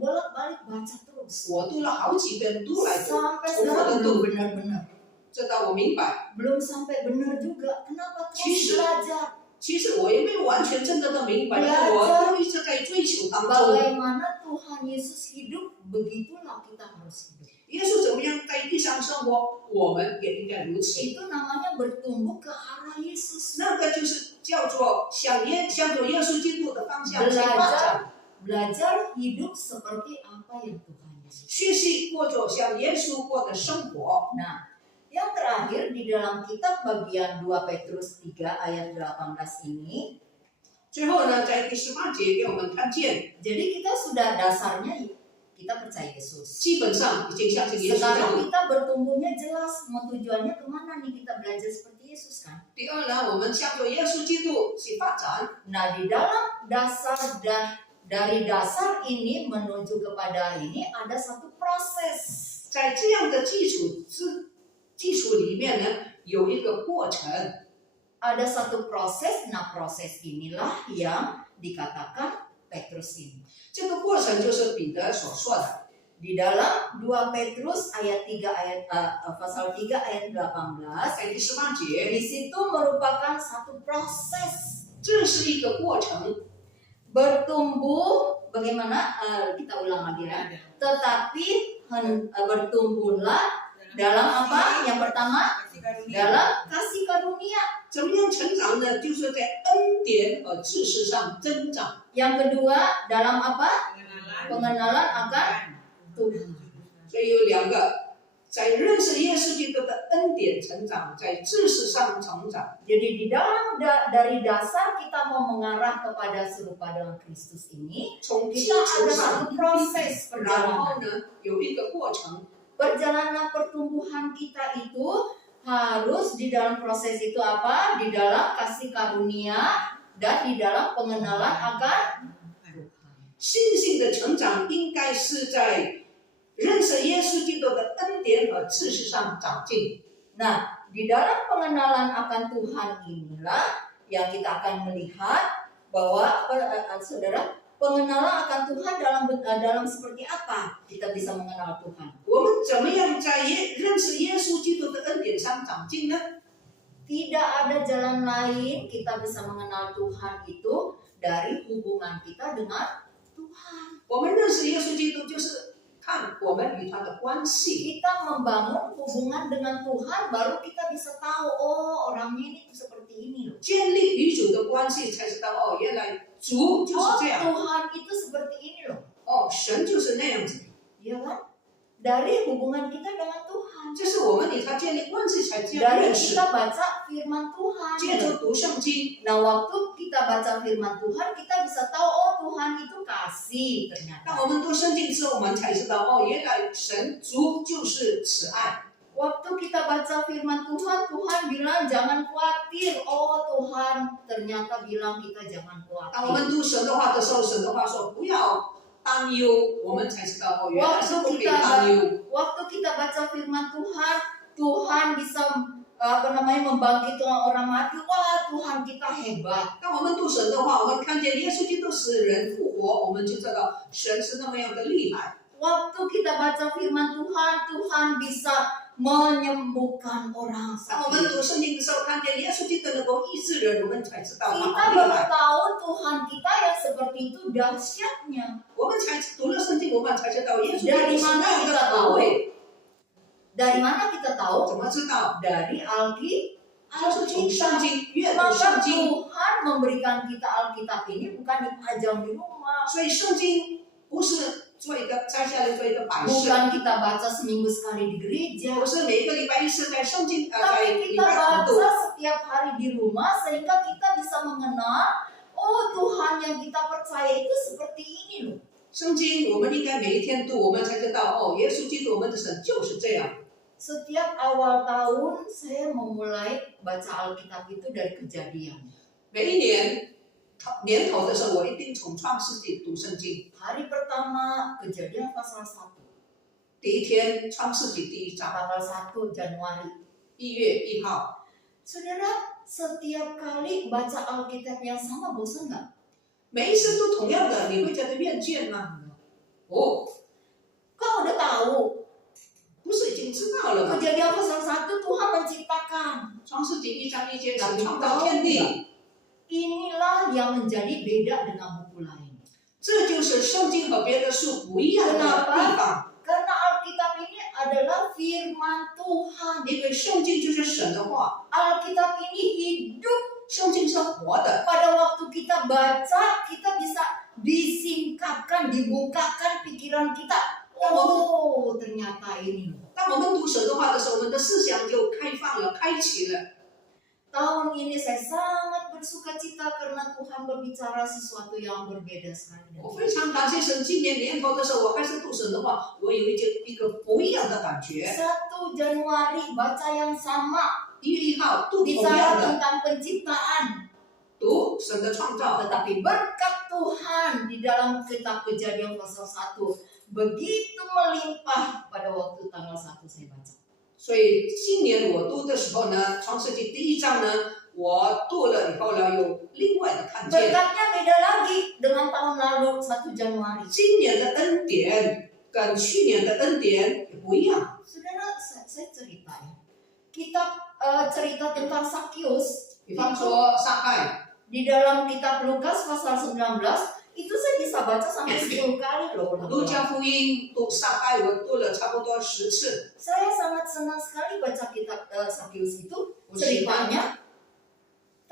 baca terus. 我读了好几遍，读来读， Sampai 重复 sekarang 的 belum 读， benar-benar. 直到我明白。 Belum sampai benar juga. Kenapa terus 其实- belajar? 其实我也没有完全真正的明白，但是我都一直在追求当中。 Bagaimana Tuhan Yesus hidup, begitulah kita harus hidup. 耶稣怎么样在地上生活，我们也应该如此。 Itu namanya bertumbuh ke arah Yesus. 那个就是叫做向着耶稣基督的方向去发展， Belajar hidup seperti apa yang Tuhan Yesus. 学习过着像耶稣过的生活。 Nah, yang terakhir di dalam kitab bagian 2 Petrus 3 ayat 18 ini, 最后呢，在第18节给我们看见， jadi kita sudah dasarnya kita percaya Yesus. 基本上已经相信耶稣基 Sekarang 督。 kita bertumbuhnya jelas mau tujuannya kemana nih kita belajar seperti Yesus kan? 第二呢，我们向着耶稣基督去发展。 Nah, di dalam dasar dan dari dasar ini menuju kepada ini ada satu proses. 在这样的基础里面呢，有一个过程。 Ada satu proses, nah proses inilah yang dikatakan Petrus ini. 这个过程就是彼得所说的， Di dalam 2 Petrus ayat 3 pasal 3 ayat 18, 在第18节， di situ merupakan satu proses 这是一个过程。 bertumbuh. Bagaimana? Kita ulang lagi ya. Tetapi bertumbuhlah dalam apa? Yang pertama, dalam kasih karunia. 怎么样成长呢？就是在恩典和知识上增长。 Yang kedua, dalam apa? Pengenalan akan Tuhan. 所以有两个，在认识耶稣基督的恩典成长，在知识上成长。 Jadi di dalam dari dasar kita mau mengarah kepada serupa dengan Kristus ini, 从基 kita 础 ada 上 satu，proses 然后 perjalanan. 呢，有一个过程。 Perjalanan pertumbuhan kita itu harus di dalam proses itu apa? Di dalam kasih karunia dan di dalam pengenalan akan Tuhan. 信心的成长应该是在认识耶稣基督的恩典和知识上长进。 Nah, di dalam pengenalan akan Tuhan inilah yang kita akan melihat bahwa saudara, pengenalan akan Tuhan dalam seperti apa kita bisa mengenal Tuhan. 我们怎么样在认识耶稣基督的恩典上长进呢？ Tidak ada jalan lain kita bisa mengenal Tuhan itu dari hubungan kita dengan Tuhan. 我们认识耶稣基督，就是看我们与他的关系。 Kita membangun hubungan dengan Tuhan baru kita bisa tahu, oh orangnya ini tuh seperti ini loh. 建立与主的关系，才知道哦，原来主就是 Oh 这样， Tuhan itu seperti ini loh. 哦，神就是那样子。 Iya kan? Dari hubungan kita dengan Tuhan. 这是我们与他建立关系才这样 Dari 认识。 kita baca firman Tuhan. 借着读圣经， Nah waktu kita baca firman Tuhan kita bisa tahu, oh Tuhan itu kasih 当 ternyata. 我们读圣经之后，我们才知道哦，原来神主就是慈爱。 Waktu kita baca firman Tuhan, Tuhan bilang jangan khawatir. Oh Tuhan ternyata bilang kita jangan 当我们 khawatir. 读神的话的时候，神的话说不要担忧，我们才知道哦，原来是不可以担忧。 Waktu kita baca firman Tuhan, Tuhan bisa membangkitkan orang mati. Wah Tuhan kita hebat. 当我们读神的话，我们看见耶稣基督使人复活，我们就知道神是那么样的厉害。 Waktu kita baca firman Tuhan, Tuhan bisa menyembuhkan orang 当我们 sakit. 读圣经的时候，看见耶稣基督能够医治人，我们才知道他 Kita 好厉 baru 害。 tahu Tuhan kita yang seperti itu dahsyatnya. 我们才读了圣经，我们才知道耶稣基 Dari 督是 mana 那样 kita 的宝 tahu? 贝。 Dari mana kita tahu? 怎么知道？ Dari 就是从圣 Alkitab. 经阅读 Maka 圣经。 Tuhan memberikan kita Alkitab ini bukan dipajang di rumah. 所以圣经不是做一个摘下来做一个摆设， Bukan kita baca seminggu sekali di gereja. 不是每一个礼拜一次在圣经在 Tapi 礼 kita 拜堂 baca 读。 setiap hari di rumah sehingga kita bisa mengenal, oh Tuhan yang kita percaya itu seperti ini loh. 圣经我们应该每一天读，我们才知道哦，耶稣基督我们的神就是这样。 Setiap awal tahun saya memulai baca Alkitab itu dari Kejadian. 每一年年头的时候，我一定从创世纪读圣经。 Hari pertama Kejadian pasal 1. 第一天，创世纪第1章 tanggal 1 Januari. 1月1号。 Saudara, setiap kali baca Alkitab yang sama bosan nggak? 每一次都同样的，你会觉得厌倦吗？哦， Kau udah tahu, 不是已经知道了吗？ Kejadian pasal 1 Tuhan menciptakan. 创世纪1章1节神创造天地， Inilah yang menjadi beda dengan buku lain. 这就是圣经和别的书不一样的地方。 Karena Alkitab ini adalah firman Tuhan. 因为圣经就是神的话， Alkitab ini hidup. 圣经是活的。 Pada waktu kita baca, kita bisa disingkapkan, dibukakan pikiran kita. Oh, ternyata ini. 当我们读神的话的时候，我们的思想就开放了，开启了。 Tahun ini saya sangat bersuka cita karena Tuhan berbicara sesuatu yang berbeda sekali. 我非常感谢神，今年年头的时候，我开始读神的话，我有一个不一样的感觉。 1 Januari baca yang sama, 1月1号读同 bicara 样的， tentang penciptaan. 读神的创造， Tetapi berkat Tuhan di dalam kitab Kejadian pasal 1 begitu melimpah pada waktu tanggal 1 saya baca. 所以今年我读的时候呢，创世纪第1章呢，我读了以后呢，有另外的看见。 Berkatnya beda lagi dengan tahun lalu 1 Januari. 今年的恩典跟去年的恩典也不一样。 Saudara, saya cerita ya. Kitab cerita tentang Sakius 比方说撒该， di dalam kitab Lukas pasal 19 itu saya bisa baca sampai 10 kali loh. 路加福音读撒该，我读了差不多10次。 Saya sangat senang sekali baca kitab Sakius itu ceritanya.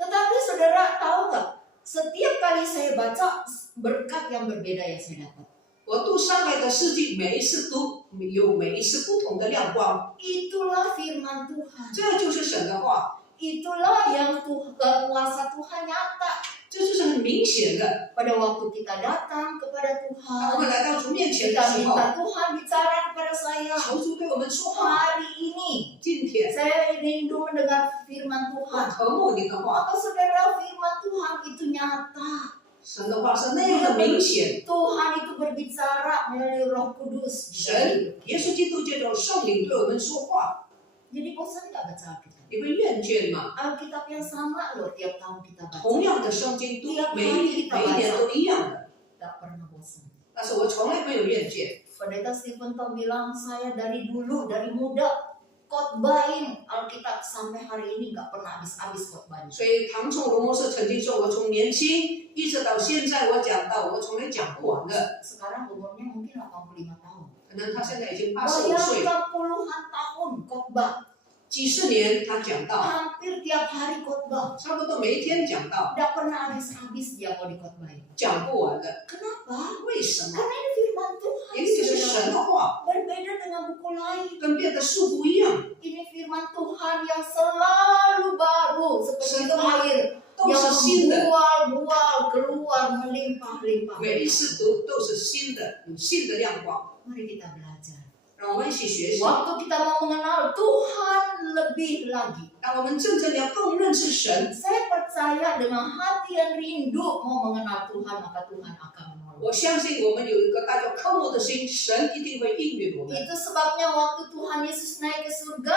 Tetapi saudara tahu nggak? Setiap kali saya baca berkat yang berbeda yang saya dapat. 我读撒该的事迹，每一次读有每一次不同的亮光， Itulah firman Tuhan. 这就是神的话， Itulah yang kuasa Tuhan nyata. 这就是很明显的。 Pada waktu kita datang kepada 当我 Tuhan, 们来到主面前的 kita 时候， minta Tuhan bicara kepada saya. 求主对我们说话。 Hari ini 今天 saya rindu mendengar firman 我 Tuhan. 渴慕你的话， Maka saudara, firman Tuhan itu nyata. 神的话是那样的明显。 Tuhan itu berbicara melalui Roh Kudus. 神，耶稣基督借着圣灵对我们说话， Jadi bosan nggak baca Alkitab? 你会厌倦吗？ Alkitab yang sama loh tiap tahun kita 同 baca. 样的圣经读每一年都一样的， Nggak pernah bosan. 但是我从来没有厌倦。 Pendeta Stephen Tom bilang saya dari dulu, dari muda khotbahin Alkitab sampai hari ini nggak pernah habis-habis khotbahnya. 所以唐崇荣牧师曾经说，我从年轻一直到现在，我讲到我从来讲不完的。 Sekarang umurnya mungkin 85 tahun. 可能他现在已经85岁， Bayangkan puluhan tahun khotbah. 几十年他讲到， Hampir tiap hari khotbah. 差不多每一天讲到， Nggak pernah habis-habis dia mau dikhotbahin. 讲不完的。 Kenapa? 为什么？ Karena ini firman Tuhan. 因为这是神的话， Berbeda dengan buku lain. 跟别的书不一样， Ini firman Tuhan yang selalu baru seperti air 都 yang 是新的。 membual-bual keluar melimpah-limpah. 每一次读都是新的，有新的亮光。 Mari kita belajar. 让我们一起学习。 Waktu kita mau mengenal Tuhan lebih lagi, 当我们真正要更认识神， saya percaya dengan hati yang rindu mau mengenal Tuhan, maka Tuhan akan menolong. 我相信我们有一个带着渴慕的心，神一定会应允我们。 Itu sebabnya waktu Tuhan Yesus naik ke surga,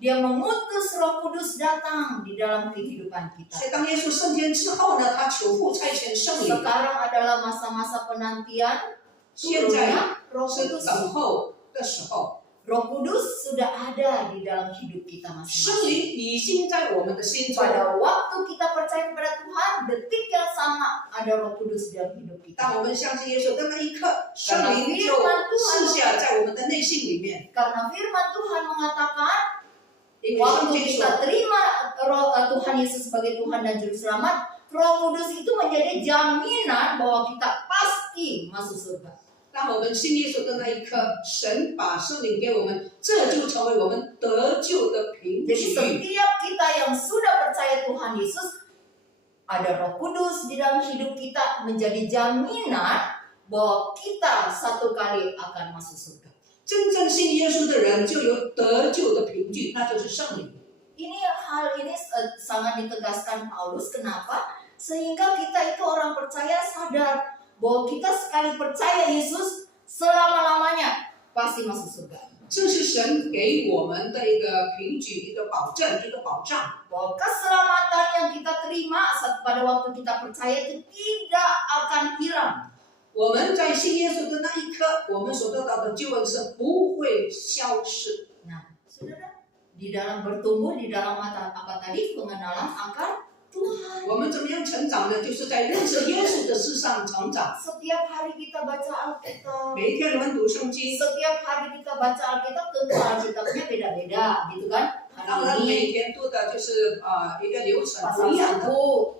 Dia mengutus Roh Kudus datang di dalam kehidupan kita. 所以当耶稣升天之后呢，他求父差遣圣灵， Sekarang adalah masa-masa penantian 现在 turunnya Roh 是 Kudus. 等候的时候， Roh Kudus sudah ada di dalam hidup kita 圣灵 masing-masing. 已经在我们的心中。 Pada waktu kita percaya kepada Tuhan, detik yang sama ada Roh Kudus dalam hidup 当 kita. 我们相信耶稣的那一刻，圣灵就赐下在我们的内心里面。 Karena firman Tuhan mengatakan, 因为圣 waktu 经 kita 说， terima Tuhan Yesus sebagai Tuhan dan Juru Selamat, Roh Kudus itu menjadi jaminan bahwa kita pasti masuk surga. 当我们信耶稣的那一刻，神把圣灵给我们，这就成为我们得救的凭 Jadi 据。 setiap kita yang sudah percaya Tuhan Yesus, ada Roh Kudus di dalam hidup kita menjadi jaminan bahwa kita satu kali akan masuk surga. 真正信耶稣的人就有得救的凭据，那就是圣灵。 Hal ini sangat ditegaskan Paulus. Kenapa? Sehingga kita itu orang percaya sadar bahwa kita sekali percaya Yesus selama-lamanya pasti masuk surga. 这是神给我们的一个凭据、一个保证、一个保障。 Bahwa keselamatan yang kita terima pada waktu kita percaya itu tidak akan hilang. 我们在信耶稣的那一刻，我们所得到的救恩是不会消失。 Nah, saudara, di dalam bertumbuh di dalam apa tadi, pengenalan akan Tuhan. 我们怎么样成长呢？就是在认识耶稣的事上成长。 Setiap hari kita baca Alkitab. 每一天我们读圣经， Setiap hari kita baca Alkitab, tentu Alkitabnya beda-beda, gitu kan? 当然 Hari 每 ini 天读的就是一个流程 pasal 不一样的。 1,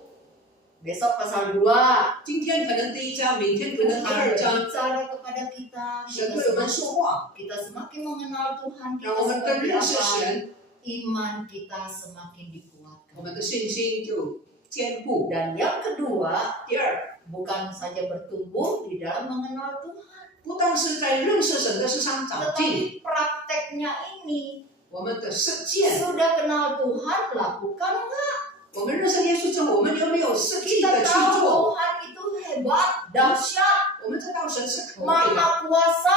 besok pasal 2. 今天可能第一章，明天可能第二章， Bicara kepada kita, 神对我们说话， kita semakin mengenal Tuhan, 让 kita 我们更 seperti 认识 apa, 神， iman kita semakin 我 dikuatkan. 们的信心就坚固。 Dan yang kedua, 第二， bukan saja bertumbuh di dalam mengenal Tuhan, 不但是在认识神的事上长进， tetapi prakteknya ini 我们的实践， sudah kenal Tuhan, lakukan enggak? 我们认识耶稣之后，我们有没有实际 Kita 的去 tahu 做？ Tuhan itu hebat, dahsyat, 我们知道神是可畏的， maha kuasa,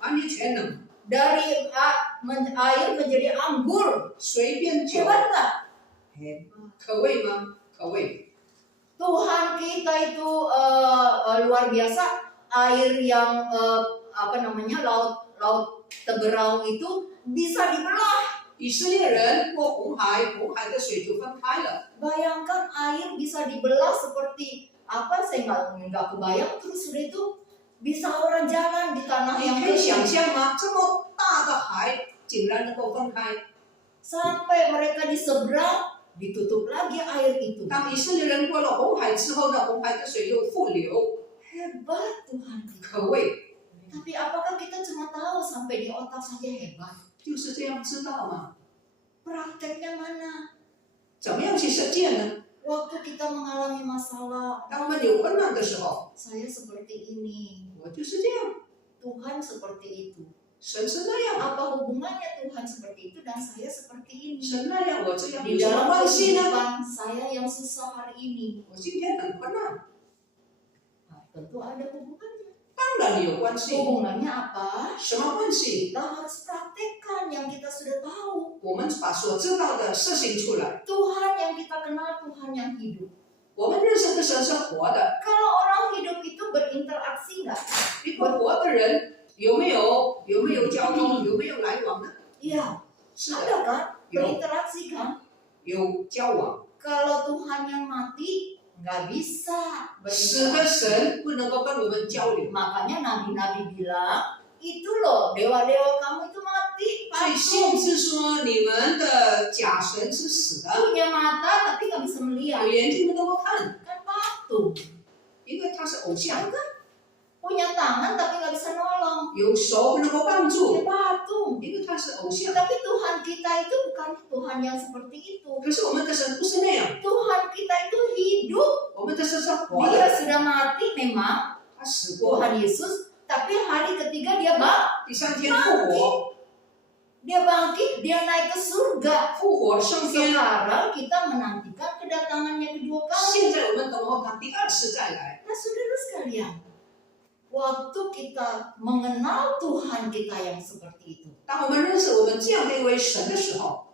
完全全能， dari air menjadi anggur. 随便酒， Hebat enggak? 可畏吗？可畏。 Tuhan kita itu luar biasa. Air yang laut Teberau itu bisa dibelah. 以色列人过红海，红海的水就分开了。 Bayangkan air bisa dibelah seperti apa, saya nggak kebayang. Terus sudah itu bisa orang jalan di tanah 你 yang 可以想 kering 象吗？这么大的海竟然能够分开。 sampai mereka di seberang ditutup lagi air itu. 当以色列人过了红海之后呢，红海的水又复流， Hebat Tuhan kita. 可畏。 Tapi apakah kita cuma tahu sampai di otak saja hebat? 就是这样知道吗？ Prakteknya mana? 怎么样去实践呢？ Waktu kita mengalami masalah, 当我们有困难的时候， saya seperti ini, 我就是这样， Tuhan seperti itu. 神是那样， Apa hubungannya Tuhan seperti itu dan saya seperti ini? 神那样，我这样 Di 有什么 dalam 关系呢？ kehidupan saya yang susah hari ini, 我今天很困难， tentu ada hubungannya. 当然有关系。 Hubungannya apa? 什么关系？ Kita harus praktekkan yang kita sudah tahu. 我们把所知道的实行出来。 Tuhan yang kita kenal, Tuhan yang hidup. 我们认识的神是活的， Kalau orang hidup itu berinteraksi nggak? 一个活的人有没有交通，有没有来往呢？ Iya, 是的， ada kan? Yo. Berinteraksi kan? 有交往。 Kalau Tuhan yang mati, nggak bisa 死的 berinteraksi. 神不能够跟我们交流。 Makanya nabi-nabi bilang, itu loh dewa-dewa kamu itu mati, 所以先 patung, 知说你们的假神是死的， punya mata tapi nggak bisa 有 melihat, 眼睛不能够看， kan patung. 因为他是偶像， Punya tangan tapi nggak bisa nolong, 有手不能够帮 ya 助， patung. 因为他是偶像。 Tapi Tuhan kita itu bukan Tuhan yang seperti itu. 可是我们的神不是那样， Tuhan kita itu hidup. 我们的神是活 Dia 的， sudah mati memang, 他死过， Tuhan Yesus, tapi hari ketiga dia 第三天复活， dia bangkit, dia naik ke surga. 复活升天。 Sekarang kita menantikan kedatangannya kedua kali. 现在我们等候他第二次再来。 Nah, saudara sekalian, waktu kita mengenal Tuhan kita yang seperti itu, 当我们认识我们这样的一位神的时候，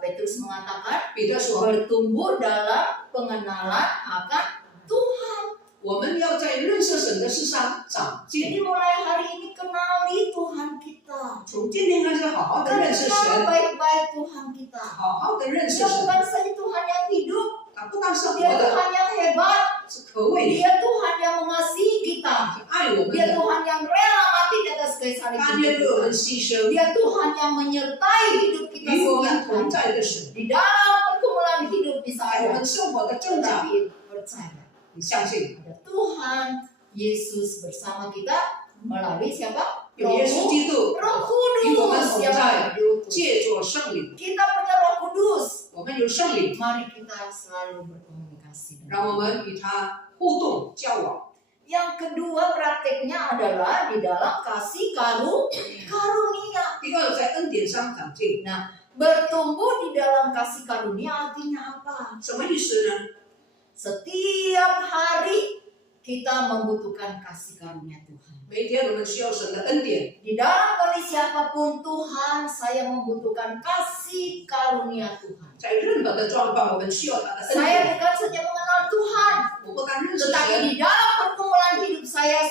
Petrus mengatakan 彼得说， bertumbuh dalam pengenalan akan Tuhan. 我们要在认识神的事上长进。 Jadi mulai hari ini kenali Tuhan kita. 从今天开始，好好的认识 Kenal 神， baik-baik Tuhan kita. 好好的认识 Dia 神。 bukan saja Tuhan yang hidup, 他不但是活 dia 的， Tuhan yang hebat, 是可畏的， dia Tuhan yang mengasihi kita, 是爱我们 dia 的， Tuhan yang rela mati di atas kayu salib 他愿为我 kita. 们牺牲， Dia Tuhan yang menyertai hidup kita 与我们 setiap 同 hari. 在的神， Di dalam pergumulan hidup 在我 misalnya, 们生活的挣扎， tetapi percaya 你相信 ada Tuhan Yesus bersama kita melalui siapa? 有耶稣基督 Roh 与我们 Kudus 同 yang 在， diutus. 借着圣灵， Kita punya Roh Kudus. 我们有圣灵， Mari kita selalu berkomunikasi. 让我们与他互动交往。 Yang kedua prakteknya adalah di dalam kasih karunia. 第二，在恩典上长进， Bertumbuh di dalam kasih karunia artinya apa? 什么意思呢？ Setiap hari kita membutuhkan kasih karunia Tuhan. 每一天我们需要神的恩典。 Di dalam kondisi apapun Tuhan, saya membutuhkan kasih karunia Tuhan. 在任何的状况，我们需要他的恩 Saya 典。 bukan saja mengenal Tuhan, 我不但认识 tetapi 神， di dalam pergumulan hidup saya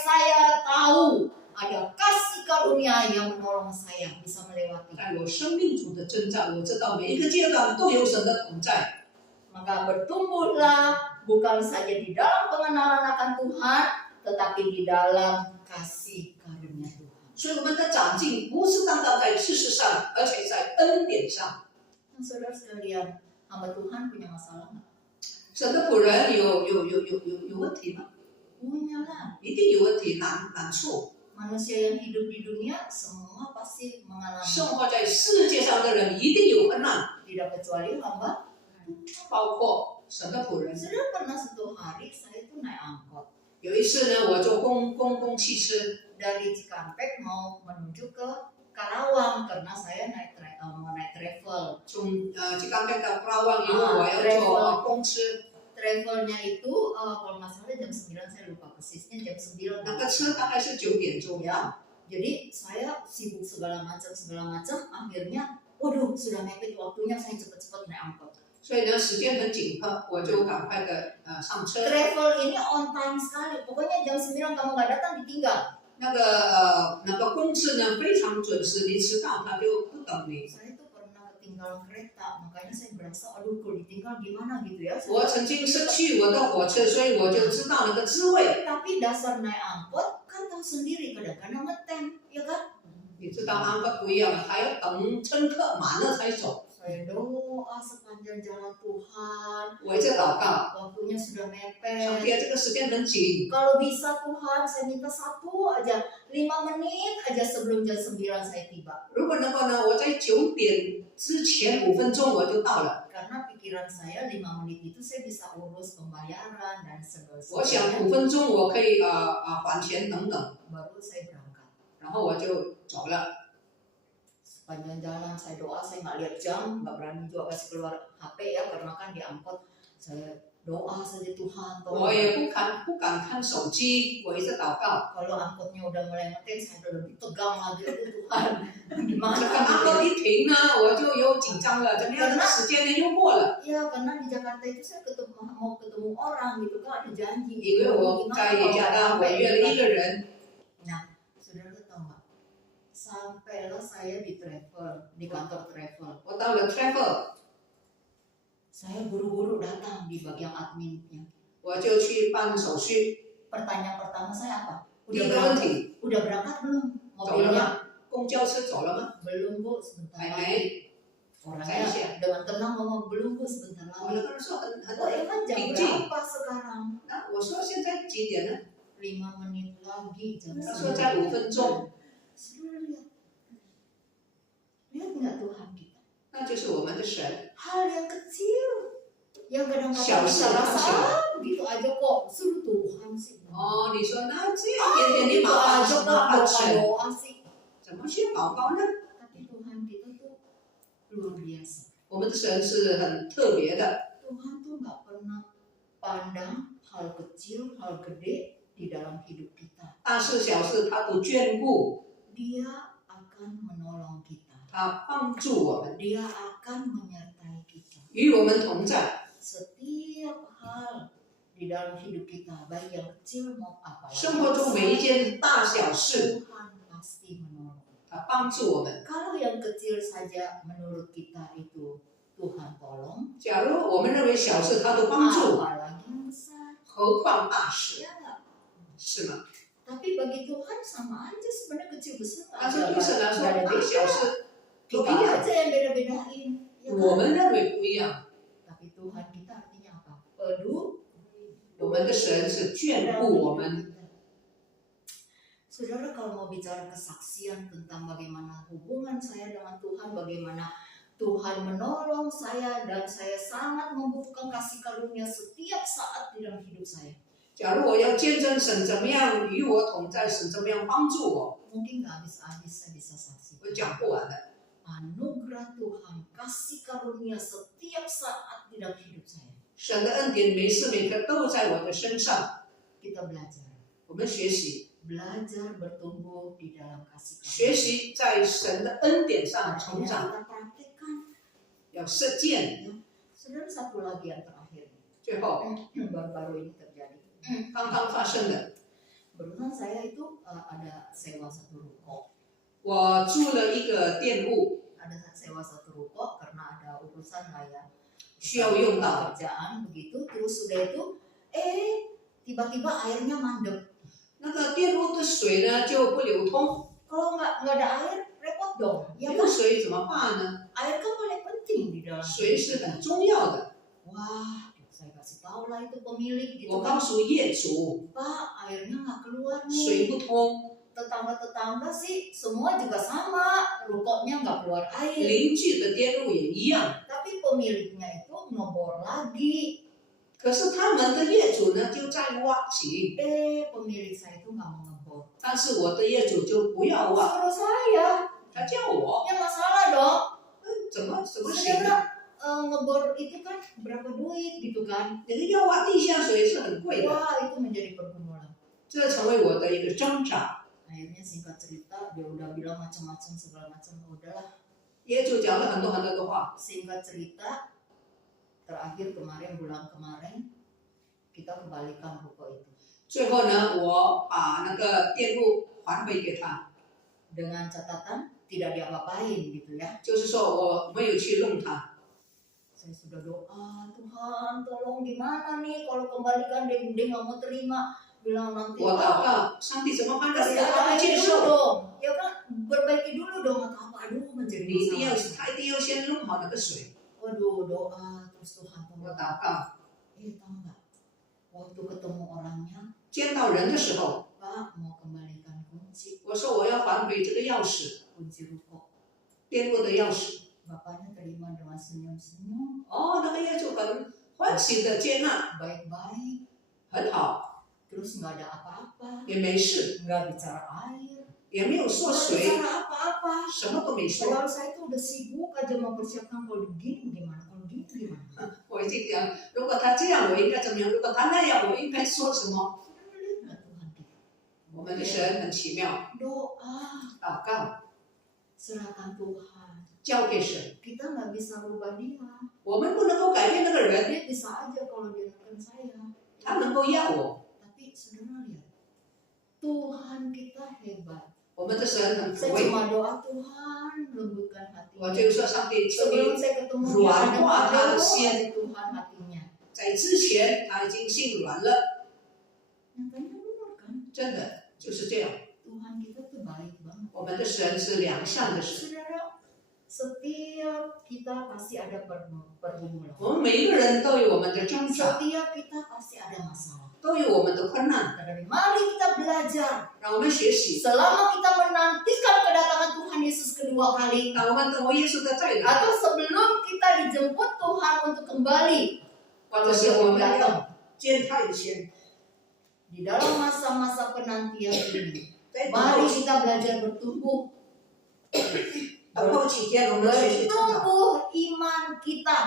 tahu ada kasih karunia yang menolong saya bisa melewati. 在我生命中的征战，我知道每一个阶段都有神的同在。 Maka bertumbuhlah bukan saja di dalam pengenalan akan Tuhan, tetapi di dalam kasih karunia Tuhan. 所以我们的长进不是单单在知识上，而且在恩典上。 Nah, saudara sekalian, hamba Tuhan punya masalah nggak? 神的仆人有问题吗？ Punya lah. 一定有问题，难处。 Manusia yang hidup di dunia semua pasti 生 mengalami, 活在世界上的人一定有困难， tidak kecuali hamba. 包括神的仆人。 Saudara pernah suatu hari saya tuh naik angkot 有一次呢，我坐公共汽车， dari Cikampek mau menuju ke Karawang karena saya mau naik travel. 从吉冈变到高旺，因为我要坐公车， Travelnya itu kalau nggak salah jam 9, saya lupa persisnya jam 9. 那个车大概是9点钟。 Ya, jadi saya sibuk segala macam, akhirnya, waduh sudah mepet waktunya, saya cepat-cepat naik angkot. 所以呢，时间很紧迫，我就赶快的上车。 Travel ini on time sekali, pokoknya jam 9 kamu nggak datang ditinggal. 那个公车呢非常准时，你迟到他就不等你。 Saya tuh pernah ketinggalan kereta, makanya saya berasa, aduh kalau ditinggal gimana gitu ya. 我曾经失去我的火车，所以我就知道那个滋味。 Tapi dasar naik angkot kan tahu sendiri kadang-kadang ngetem, ya kan? 你知道安排不一样，还要等乘客满了才走。 Saya doa sepanjang jalan Tuhan, 我一直祷告， waktunya sudah 上 mepet. 帝啊，这个时间很紧， Kalau bisa Tuhan, saya minta satu aja, 5 menit aja sebelum jam 9 saya tiba. 如果能够呢，我在9点之前5分钟我就到了。 Karena pikiran saya 5 menit itu saya bisa urus pembayaran dan segala 我想 sesuatu. 5分钟我可以还钱等等， Baru saya berangkat. 然后我就走了。 Sepanjang jalan saya doa, saya nggak lihat jam, nggak berani juga kasih keluar HP ya, karena kan diangkut. Saya doa saja Tuhan, 我 tolong. 也不敢看手机，我一直祷告。 Kalau angkotnya udah mulai ngetem, saya udah lebih tegang lagi. Aduh Tuhan, gimana? 这个安哥一停呢，我就有紧张了，怎么样？这个时间呢又过了。 Ya karena di Jakarta itu saya mau ketemu orang gitu kan, ada janji. 因为我在加拿大，我约了一个人， Nah, saudara tahu nggak? Sampailah saya di kantor travel. 我到了 travel， Saya buru-buru datang di bagian adminnya. 我就去办手续。 Pertanyaan pertama saya apa? 第一个问题， Udah berangkat belum? 走了 Mobilnya 吗？公交车走了吗？ belum bu, sebentar 还 lagi. 没。 Orangnya dengan tenang ngomong belum bu, sebentar 我 lagi. 就跟他说很 Oh ya kan jam 平静。 berapa sekarang? 那我说现在几点呢？ 5 menit lagi jam 他说 9. 在5分钟， Saudara lihat. Lihat nggak Tuhan kita? 那就是我们的神。 Hal yang kecil yang kadang-kadang Siapa bisa sih? rasa gitu aja kok suruh Tuhan sih. 哦，你说那这样一点点，你 Gitu 麻 aja 烦 kok 麻烦神， doa sih. 怎么去祷告呢？ Tapi Tuhan kita tuh luar biasa. 我们的神是很特别的， Tuhan tuh nggak pernah pandang hal kecil, hal gede di dalam hidup kita. 大事小事他都眷顾， Dia akan menolong kita. 他帮助我们， Dia akan menyertai kita. 与我们同在。 Setiap hal di dalam hidup kita, baik yang kecil maupun apalagi 生活中每一件大小事， Tuhan pasti menolong. 他帮助我们。 Kalau yang kecil saja menurut kita itu Tuhan tolong, 假如我们认为小事他都帮助， apalagi yang besar, 何况大事， ya nggak? 是吗？ Tapi bagi Tuhan sama aja sebenarnya kecil besar. 但是对神来说， Nggak ada 大小 beda. 事都 Kita 一样， aja yang beda-bedain. Ya 我 kan? 们认为不一样。 Tapi Tuhan kita artinya apa? Peduli. 我们的神是眷顾我们。 Saudara kalau mau bicara kesaksian tentang bagaimana hubungan saya dengan Tuhan, bagaimana Tuhan menolong saya dan saya sangat membutuhkan kasih karunia setiap saat di dalam hidup saya. 假如我要见证神怎么样与我同在，神怎么样帮助我， Mungkin nggak habis-habis saya bisa saksi. 我讲不完的。 Anugerah Tuhan, kasih karunia setiap saat di dalam hidup saya. 神的恩典每时每刻都在我的身上。kita belajar. 我们学习， Belajar bertumbuh di dalam kasih 学 karunia. 习在神的恩典上 Artinya 成长， kita praktekkan. 要实践。 Saudara, satu lagi yang terakhir. 最后， Baru-baru ini terjadi. 刚刚发生的， Kebetulan saya itu ada sewa satu ruko. 我租了一个店铺， Ada sewa satu ruko karena ada urusan lah ya. 需要用到。 Kerjaan begitu. Terus sudah itu, tiba-tiba airnya mandek. 那个店铺的水呢就不流通， Kalau nggak ada air, repot dong. 没 Ya 有 kan? 水怎么办呢？ Air kan paling penting di dalam 水是很重要的。 Wah, saya kasih tahu lah itu pemilik gitu 我 kan. 告诉业主， Pak, airnya nggak keluar 水 nih. 不通， Tetangga-tetangga sih semua juga sama. Rukonya nggak keluar air. 邻居的店铺也一样。 Tapi pemiliknya itu ngebor lagi. 可是他们的业主呢就在挖井， Pemilik saya itu nggak mau ngebor. 但是我的业主就不要挖， Suruh saya. 他叫我， Ya masalah dong. 怎么行呢？ Saudara, ngebor itu kan berapa duit gitu kan. 人家要挖地下水是很贵的， Wah, itu menjadi pergumulan. 这成为我的一个挣扎。 Akhirnya singkat cerita, dia udah bilang macam-macam segala macam. Udahlah, 业主讲了很多很多的话， singkat cerita, terakhir kemarin bulan kemarin kita kembalikan ruko itu 最后呢，我把那个店铺还回给他， dengan catatan tidak diapa-apain gitu ya. 就是说我没有去弄它。 Saya sudah doa, Tuhan tolong gimana nih kalau kembalikan dia nggak mau terima, bilang nanti 我祷告，上帝怎么办？让 kasih 人家不接 air dulu 受， dong, ya kan perbaiki dulu dong atau apa, aduh menjadi 你一定要， masalah. 他一定要先弄好那个水。 Waduh doa terus Tuhan 我 tolong. 祷告， Tahu nggak? Waktu ketemu orangnya, 见到人的时候， Pak mau kembalikan kunci 我说我要还回这个钥匙， ruko. 店铺的钥匙。 Bapaknya terima dengan senyum-senyum, 哦，那个业主很欢喜的接纳， baik-baik, 很好， terus nggak ada apa-apa, 也没事， nggak bicara air, 也没有说 nggak 水， bicara apa-apa. 什么都没说。 Padahal saya tuh udah sibuk aja mempersiapkan kalau begini gimana, kalau gini gimana. 我已经讲，如果他这样，我应该怎么样？如果他那样，我应该说什么？ Saudara lihat nggak Tuhan kita? 我们的神很奇妙， Doa, 祷告 serahkan Tuhan. 交给神， Kita nggak bisa rubah dia. 我们不能够改变那个人， Dia bisa aja kalau dia neken saya. 他能够要我， Tapi saudara lihat, Tuhan kita hebat. 我们的神很可 Saya 畏。 cuma doa Tuhan lembutkan 我 hatinya. 就说上帝，求 Sebelum 你 saya ketemu dia Ruang ada doa ada manusia. Tuhan hatinya. 在之前他已经心软了， Nyatanya benar kan? 真的就是这样。 Tuhan kita tuh baik banget. 我们的神是良善的神， Saudara, setiap kita pasti ada pergumulan. 我们每一个人都有我们的挣扎， Setiap kita pasti ada masalah. 都有我们的困难， Tetapi mari kita belajar. 让我们学习。 Selama kita menantikan kedatangan Tuhan Yesus kedua kali, 当我们等候耶稣的再来， atau sebelum kita dijemput Tuhan untuk kembali 或者是我们 datang, 要见他以前， di dalam masa-masa penantian ini, 在等 mari 候 kita belajar bertumbuh, 等候几天，我们学习成长， bertumbuh iman kita,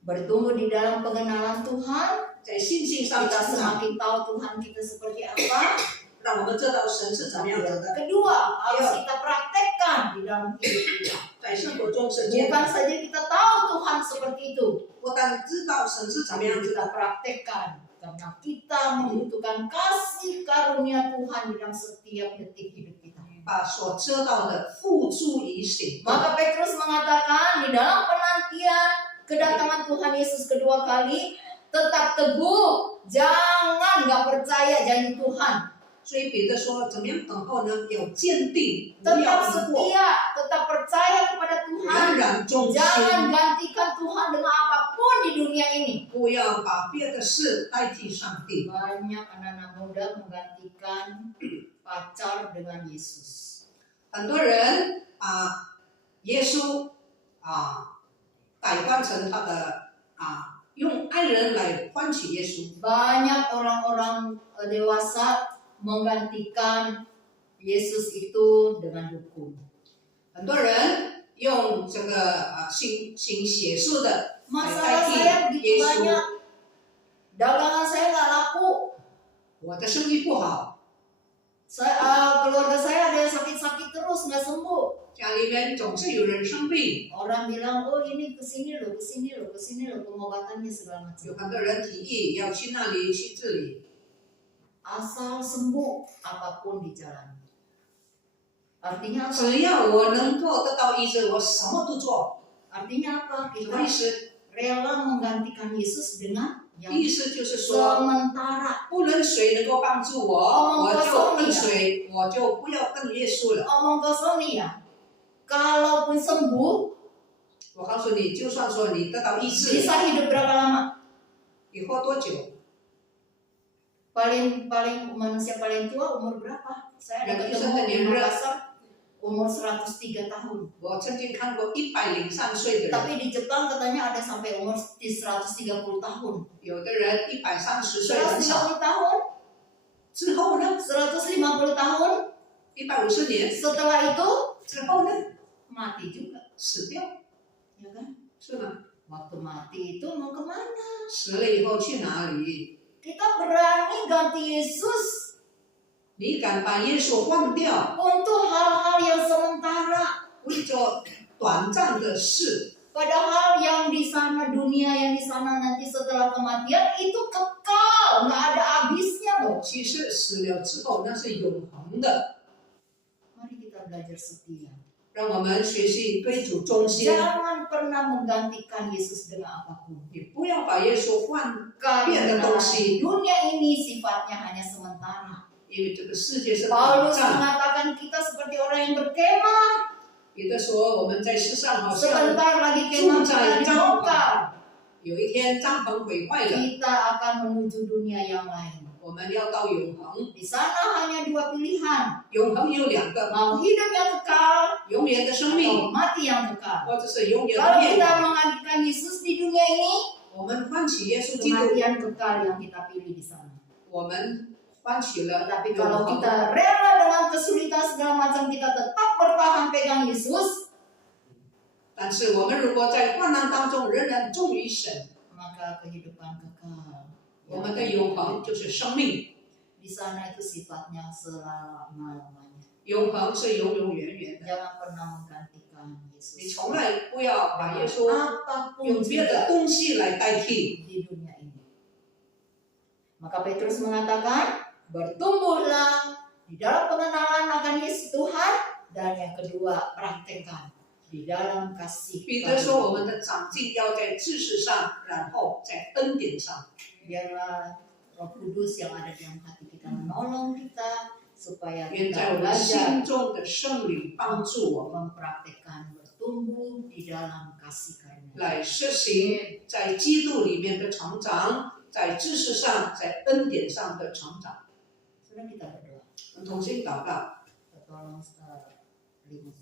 bertumbuh di dalam pengenalan Tuhan. 在信心上 Kita 成长， semakin tahu Tuhan kita seperti apa. 让我们知道神是怎么样子的， Kedua, harus kita praktekkan di dalam hidup kita. 在生活中实践。 Bukan saja kita tahu Tuhan seperti itu, 不但知道神是怎么样 tapi 子的， kita praktekkan. Karena kita membutuhkan kasih karunia Tuhan di dalam setiap detik hidup kita. 把所知道的付诸于行动。 Maka Petrus mengatakan di dalam penantian kedatangan Tuhan Yesus kedua kali, tetap teguh, jangan nggak percaya janji Tuhan. 所以彼得说，怎么样等候呢？要坚定，不要 Tetap 疑惑， setia, tetap percaya kepada 仍 Tuhan. 然忠心， Jangan gantikan Tuhan dengan apapun di dunia ini. 不要把别的事代替上帝。 Banyak anak-anak muda menggantikan pacar dengan Yesus. 很多人耶稣改换成他的用爱人来换取耶稣。 Banyak orang-orang dewasa menggantikan Yesus itu dengan hukum. 很多人用这个行血术的来 Masalah 代 saya 替 begitu 耶稣。 banyak. Dagangan saya nggak 我的生意不好， keluarga saya ada yang sakit-sakit terus nggak sembuh. 家里面总是有人生病， Orang bilang, oh ini kesini loh, kesini loh, kesini loh pengobatannya segala 有 macam. 很多人提议要去那里去治理， Asal sembuh apapun dijalani. Artinya apa? 只要我能够得到医治，我什么都做。 Artinya apa? 什 Kita 么意思？ rela menggantikan Yesus dengan yang 意思就是说， sementara. 不能谁能够帮助我，我就跟谁，我就不要跟耶稣了。 Omong kosong nih ya. Kalaupun sembuh, 我告诉你，就算说你得到医治， bisa hidup berapa lama? 以后多久？ Paling manusia paling tua umur berapa? Saya ada Yang ketemu di bisa Makassar umur 103 tahun. 我曾经看过103岁的人， Tapi di Jepang katanya ada sampai umur 130 tahun. 有的人130岁很少。 130 tahun, 之后呢150 tahun, ？150年 setelah itu 之后呢？ mati juga, 死掉， ya kan? 是吗？ Waktu mati itu mau kemana? 死了以后去哪里？ Kita berani ganti Yesus 你敢把耶稣换掉， untuk hal-hal yang sementara. 为着短暂的事， Padahal yang di sana, dunia yang di sana nanti setelah kematian itu kekal, nggak ada habisnya loh. 其实死了之后那是永恒的。 Mari kita belajar setia. 让我们学习对主忠心， Jangan pernah menggantikan Yesus dengan apapun. 你不要把耶稣换， Karena Biar dong-si. dunia ini sifatnya hanya sementara. 因为这个世界是短 Paulus 暂。 mengatakan kita seperti orang yang berkemah. 有的说我们在世上好像 Sebentar lagi kemah kita dibongkar. 有一天帐篷毁坏了， Kita akan menuju dunia yang lain. 我们要到永恒。 Di sana hanya dua pilihan. 永恒有两个， Mau hidup yang kekal 永远的生 atau 命， mati yang kekal. 或者是永远 Kalau 的灭 kita 亡。 menggantikan Yesus di dunia ini, 我们欢喜耶稣基督， kematian kekal yang kita pilih di sana. 我们欢喜了 Tapi 永 kalau 恒。 kita rela dengan kesulitan segala macam, kita tetap bertahan pegang Yesus, 但是我们如果在患难当中仍然忠于神， maka kehidupan kekal. 我们的永恒就是生命， Di sana itu sifatnya selama-lamanya. 永恒是永永远远的。 Jangan pernah menggantikan 你 Yesus 从来不要把耶稣 apapun 用别的 juga 东西来代替。 di dunia ini. Maka Petrus mengatakan, bertumbuhlah di dalam pengenalan akan Yesus Tuhan, dan yang kedua, praktekkan di dalam kasih 彼得说：“我 karunia. 们的长进要在知识上，然后在恩典上。 Biarlah Roh Kudus yang ada di dalam hati kita menolong kita supaya 愿在 kita 我们 belajar 心中的圣灵帮助我们 mempraktekkan bertumbuh di dalam kasih karunia. 来实行在基督里面的成长，在知识上，在恩典上的成长。 Sudah kita berdoa. 我们同心祷告， Tolong 5 menit.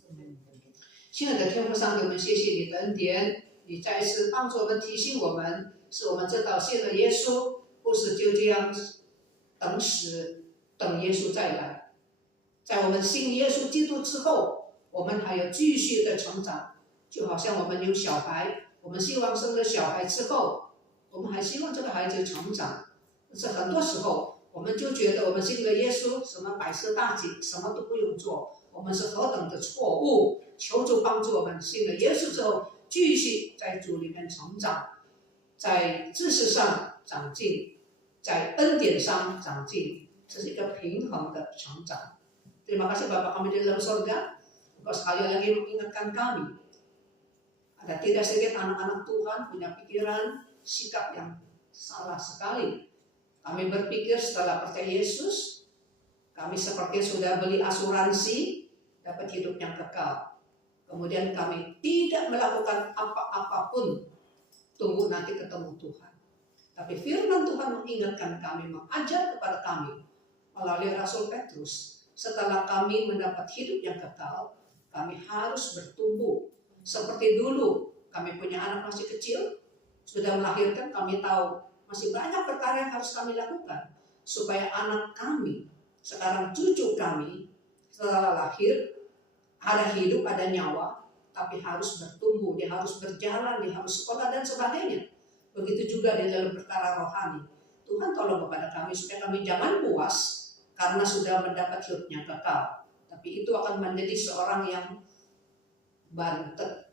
亲爱的天父上帝，我们谢谢你的恩典，你再一次帮助我们、提醒我们，使我们知道信了耶稣，不是就这样等死，等耶稣再来。在我们信耶稣基督之后，我们还要继续的成长，就好像我们有小孩，我们希望生了小孩之后，我们还希望这个孩子成长，但是很多时候我们就觉得我们信了耶稣，什么百事大吉，什么都不用做，我们是何等的错误！求主帮助我们，信了耶稣之后，继续在主里面成长，在知识上长进，在恩典上长进，这是一个平衡的成长。Terima kasih Bapa kami di dalam surga, Engkau sekali lagi mengingatkan kami. Ada tidak sedikit anak-anak Tuhan punya pikiran, sikap yang salah sekali. Kami berpikir setelah percaya Yesus, kami seperti sudah beli asuransi, dapat hidup yang kekal. Kemudian kami tidak melakukan apa-apapun, tunggu nanti ketemu Tuhan. Tapi firman Tuhan mengingatkan kami, mengajar kepada kami melalui Rasul Petrus. Setelah kami mendapat hidup yang kekal, kami harus bertumbuh. Seperti dulu, kami punya anak masih kecil, sudah melahirkan, kami tahu masih banyak perkara yang harus kami lakukan. Supaya anak kami, sekarang cucu kami, setelah lahir, ada hidup, ada nyawa, tapi harus bertumbuh, dia harus berjalan, dia harus sekolah dan sebagainya. Begitu juga di dalam perkara rohani. Tuhan tolong kepada kami supaya kami jangan puas karena sudah mendapat hidupnya kekal. Tapi itu akan menjadi seorang yang bantet.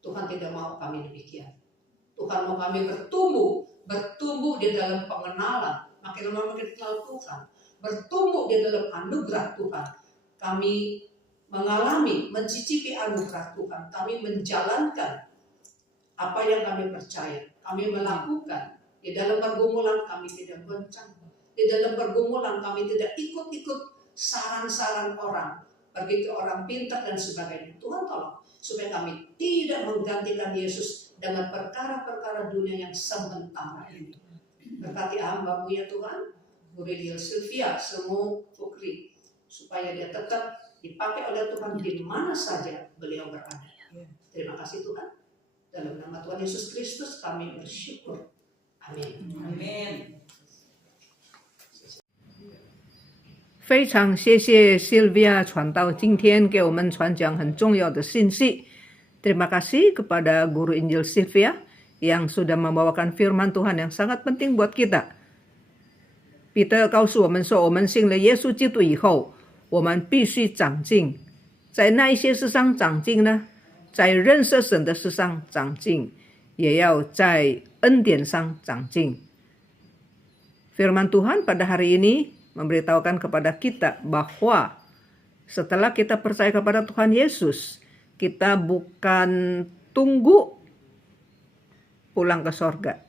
Tuhan tidak mau kami demikian. Tuhan mau kami bertumbuh di dalam pengenalan, makin lama makin kenal Tuhan, bertumbuh di dalam anugerah Tuhan. Kami mengalami, mencicipi anugerah Tuhan, kami menjalankan apa yang kami percaya, kami melakukan. Di dalam pergumulan kami tidak goncang, di dalam pergumulan kami tidak ikut-ikut saran-saran orang, pergi ke orang pintar dan sebagainya. Tuhan tolong supaya kami tidak menggantikan Yesus dengan perkara-perkara dunia yang sementara ini. Berkati hamba-Mu ya Tuhan, Guru Injil Sylvia Semu Fukri, supaya dia tetap dipakai oleh Tuhan di mana saja beliau berada. Terima kasih Tuhan. Dalam nama Tuhan Yesus Kristus kami bersyukur. Amin. Amin. 非常谢谢 Sylvia 传道今天给我们传讲很重要的信息。Terima kasih kepada Guru Injil Sylvia yang sudah membawakan firman Tuhan yang sangat penting buat kita。彼得告诉我们说，我们信了耶稣基督以后，我们必须长进。在那一些事上长进呢，在认识神的事上长进，也要在恩典上长进。Firman Tuhan pada hari ini memberitahukan kepada kita bahwa setelah kita percaya kepada Tuhan Yesus, kita bukan tunggu pulang ke sorga,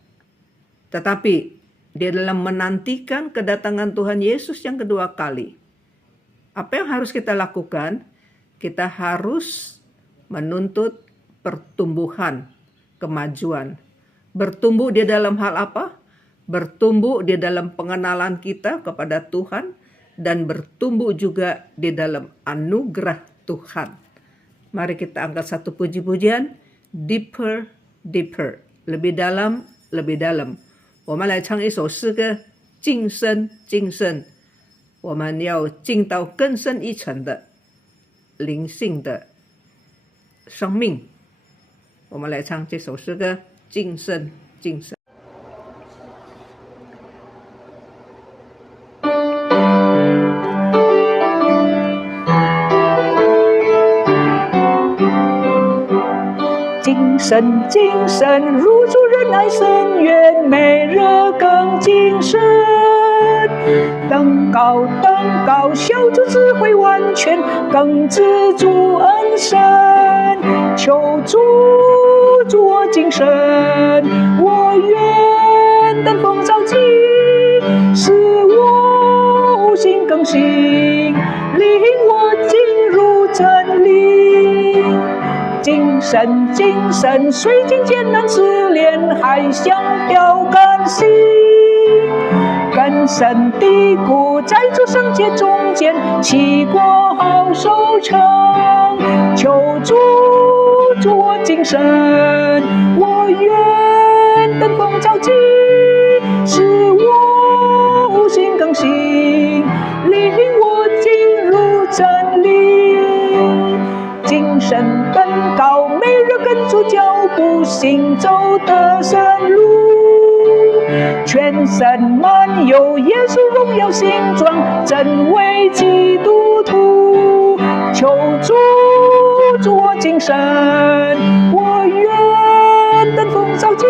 tetapi di dalam menantikan kedatangan Tuhan Yesus yang kedua kali. Apa yang harus kita lakukan? Kita harus menuntut pertumbuhan, kemajuan. Bertumbuh di dalam hal apa? Bertumbuh di dalam pengenalan kita kepada Tuhan dan bertumbuh juga di dalam anugerah Tuhan. Mari kita angkat satu puji-pujian, Deeper, Deeper, lebih dalam, lebih dalam。我们来唱一首诗歌，晋升，晋升。我们要进到更深一层的灵性的生命。我们来唱这首诗歌，晋升，晋升。精神，精神，入住仁爱深渊，每日更精神。登高，登高，小主智慧完全，更知主恩深。求主助我精神，我愿登峰造极，使我悟性更新，领我进入真理。精神，精神，虽经艰难试炼，还想标杆心。根深蒂固在主圣洁中间，齐国好收成。求主助我精神，我愿登峰造极，使我悟性更新，领我进入真理。精神登高，每日跟主脚步，行走的神路，全身满有耶稣荣耀形状，真为基督徒。求主助我精神，我愿登峰造极，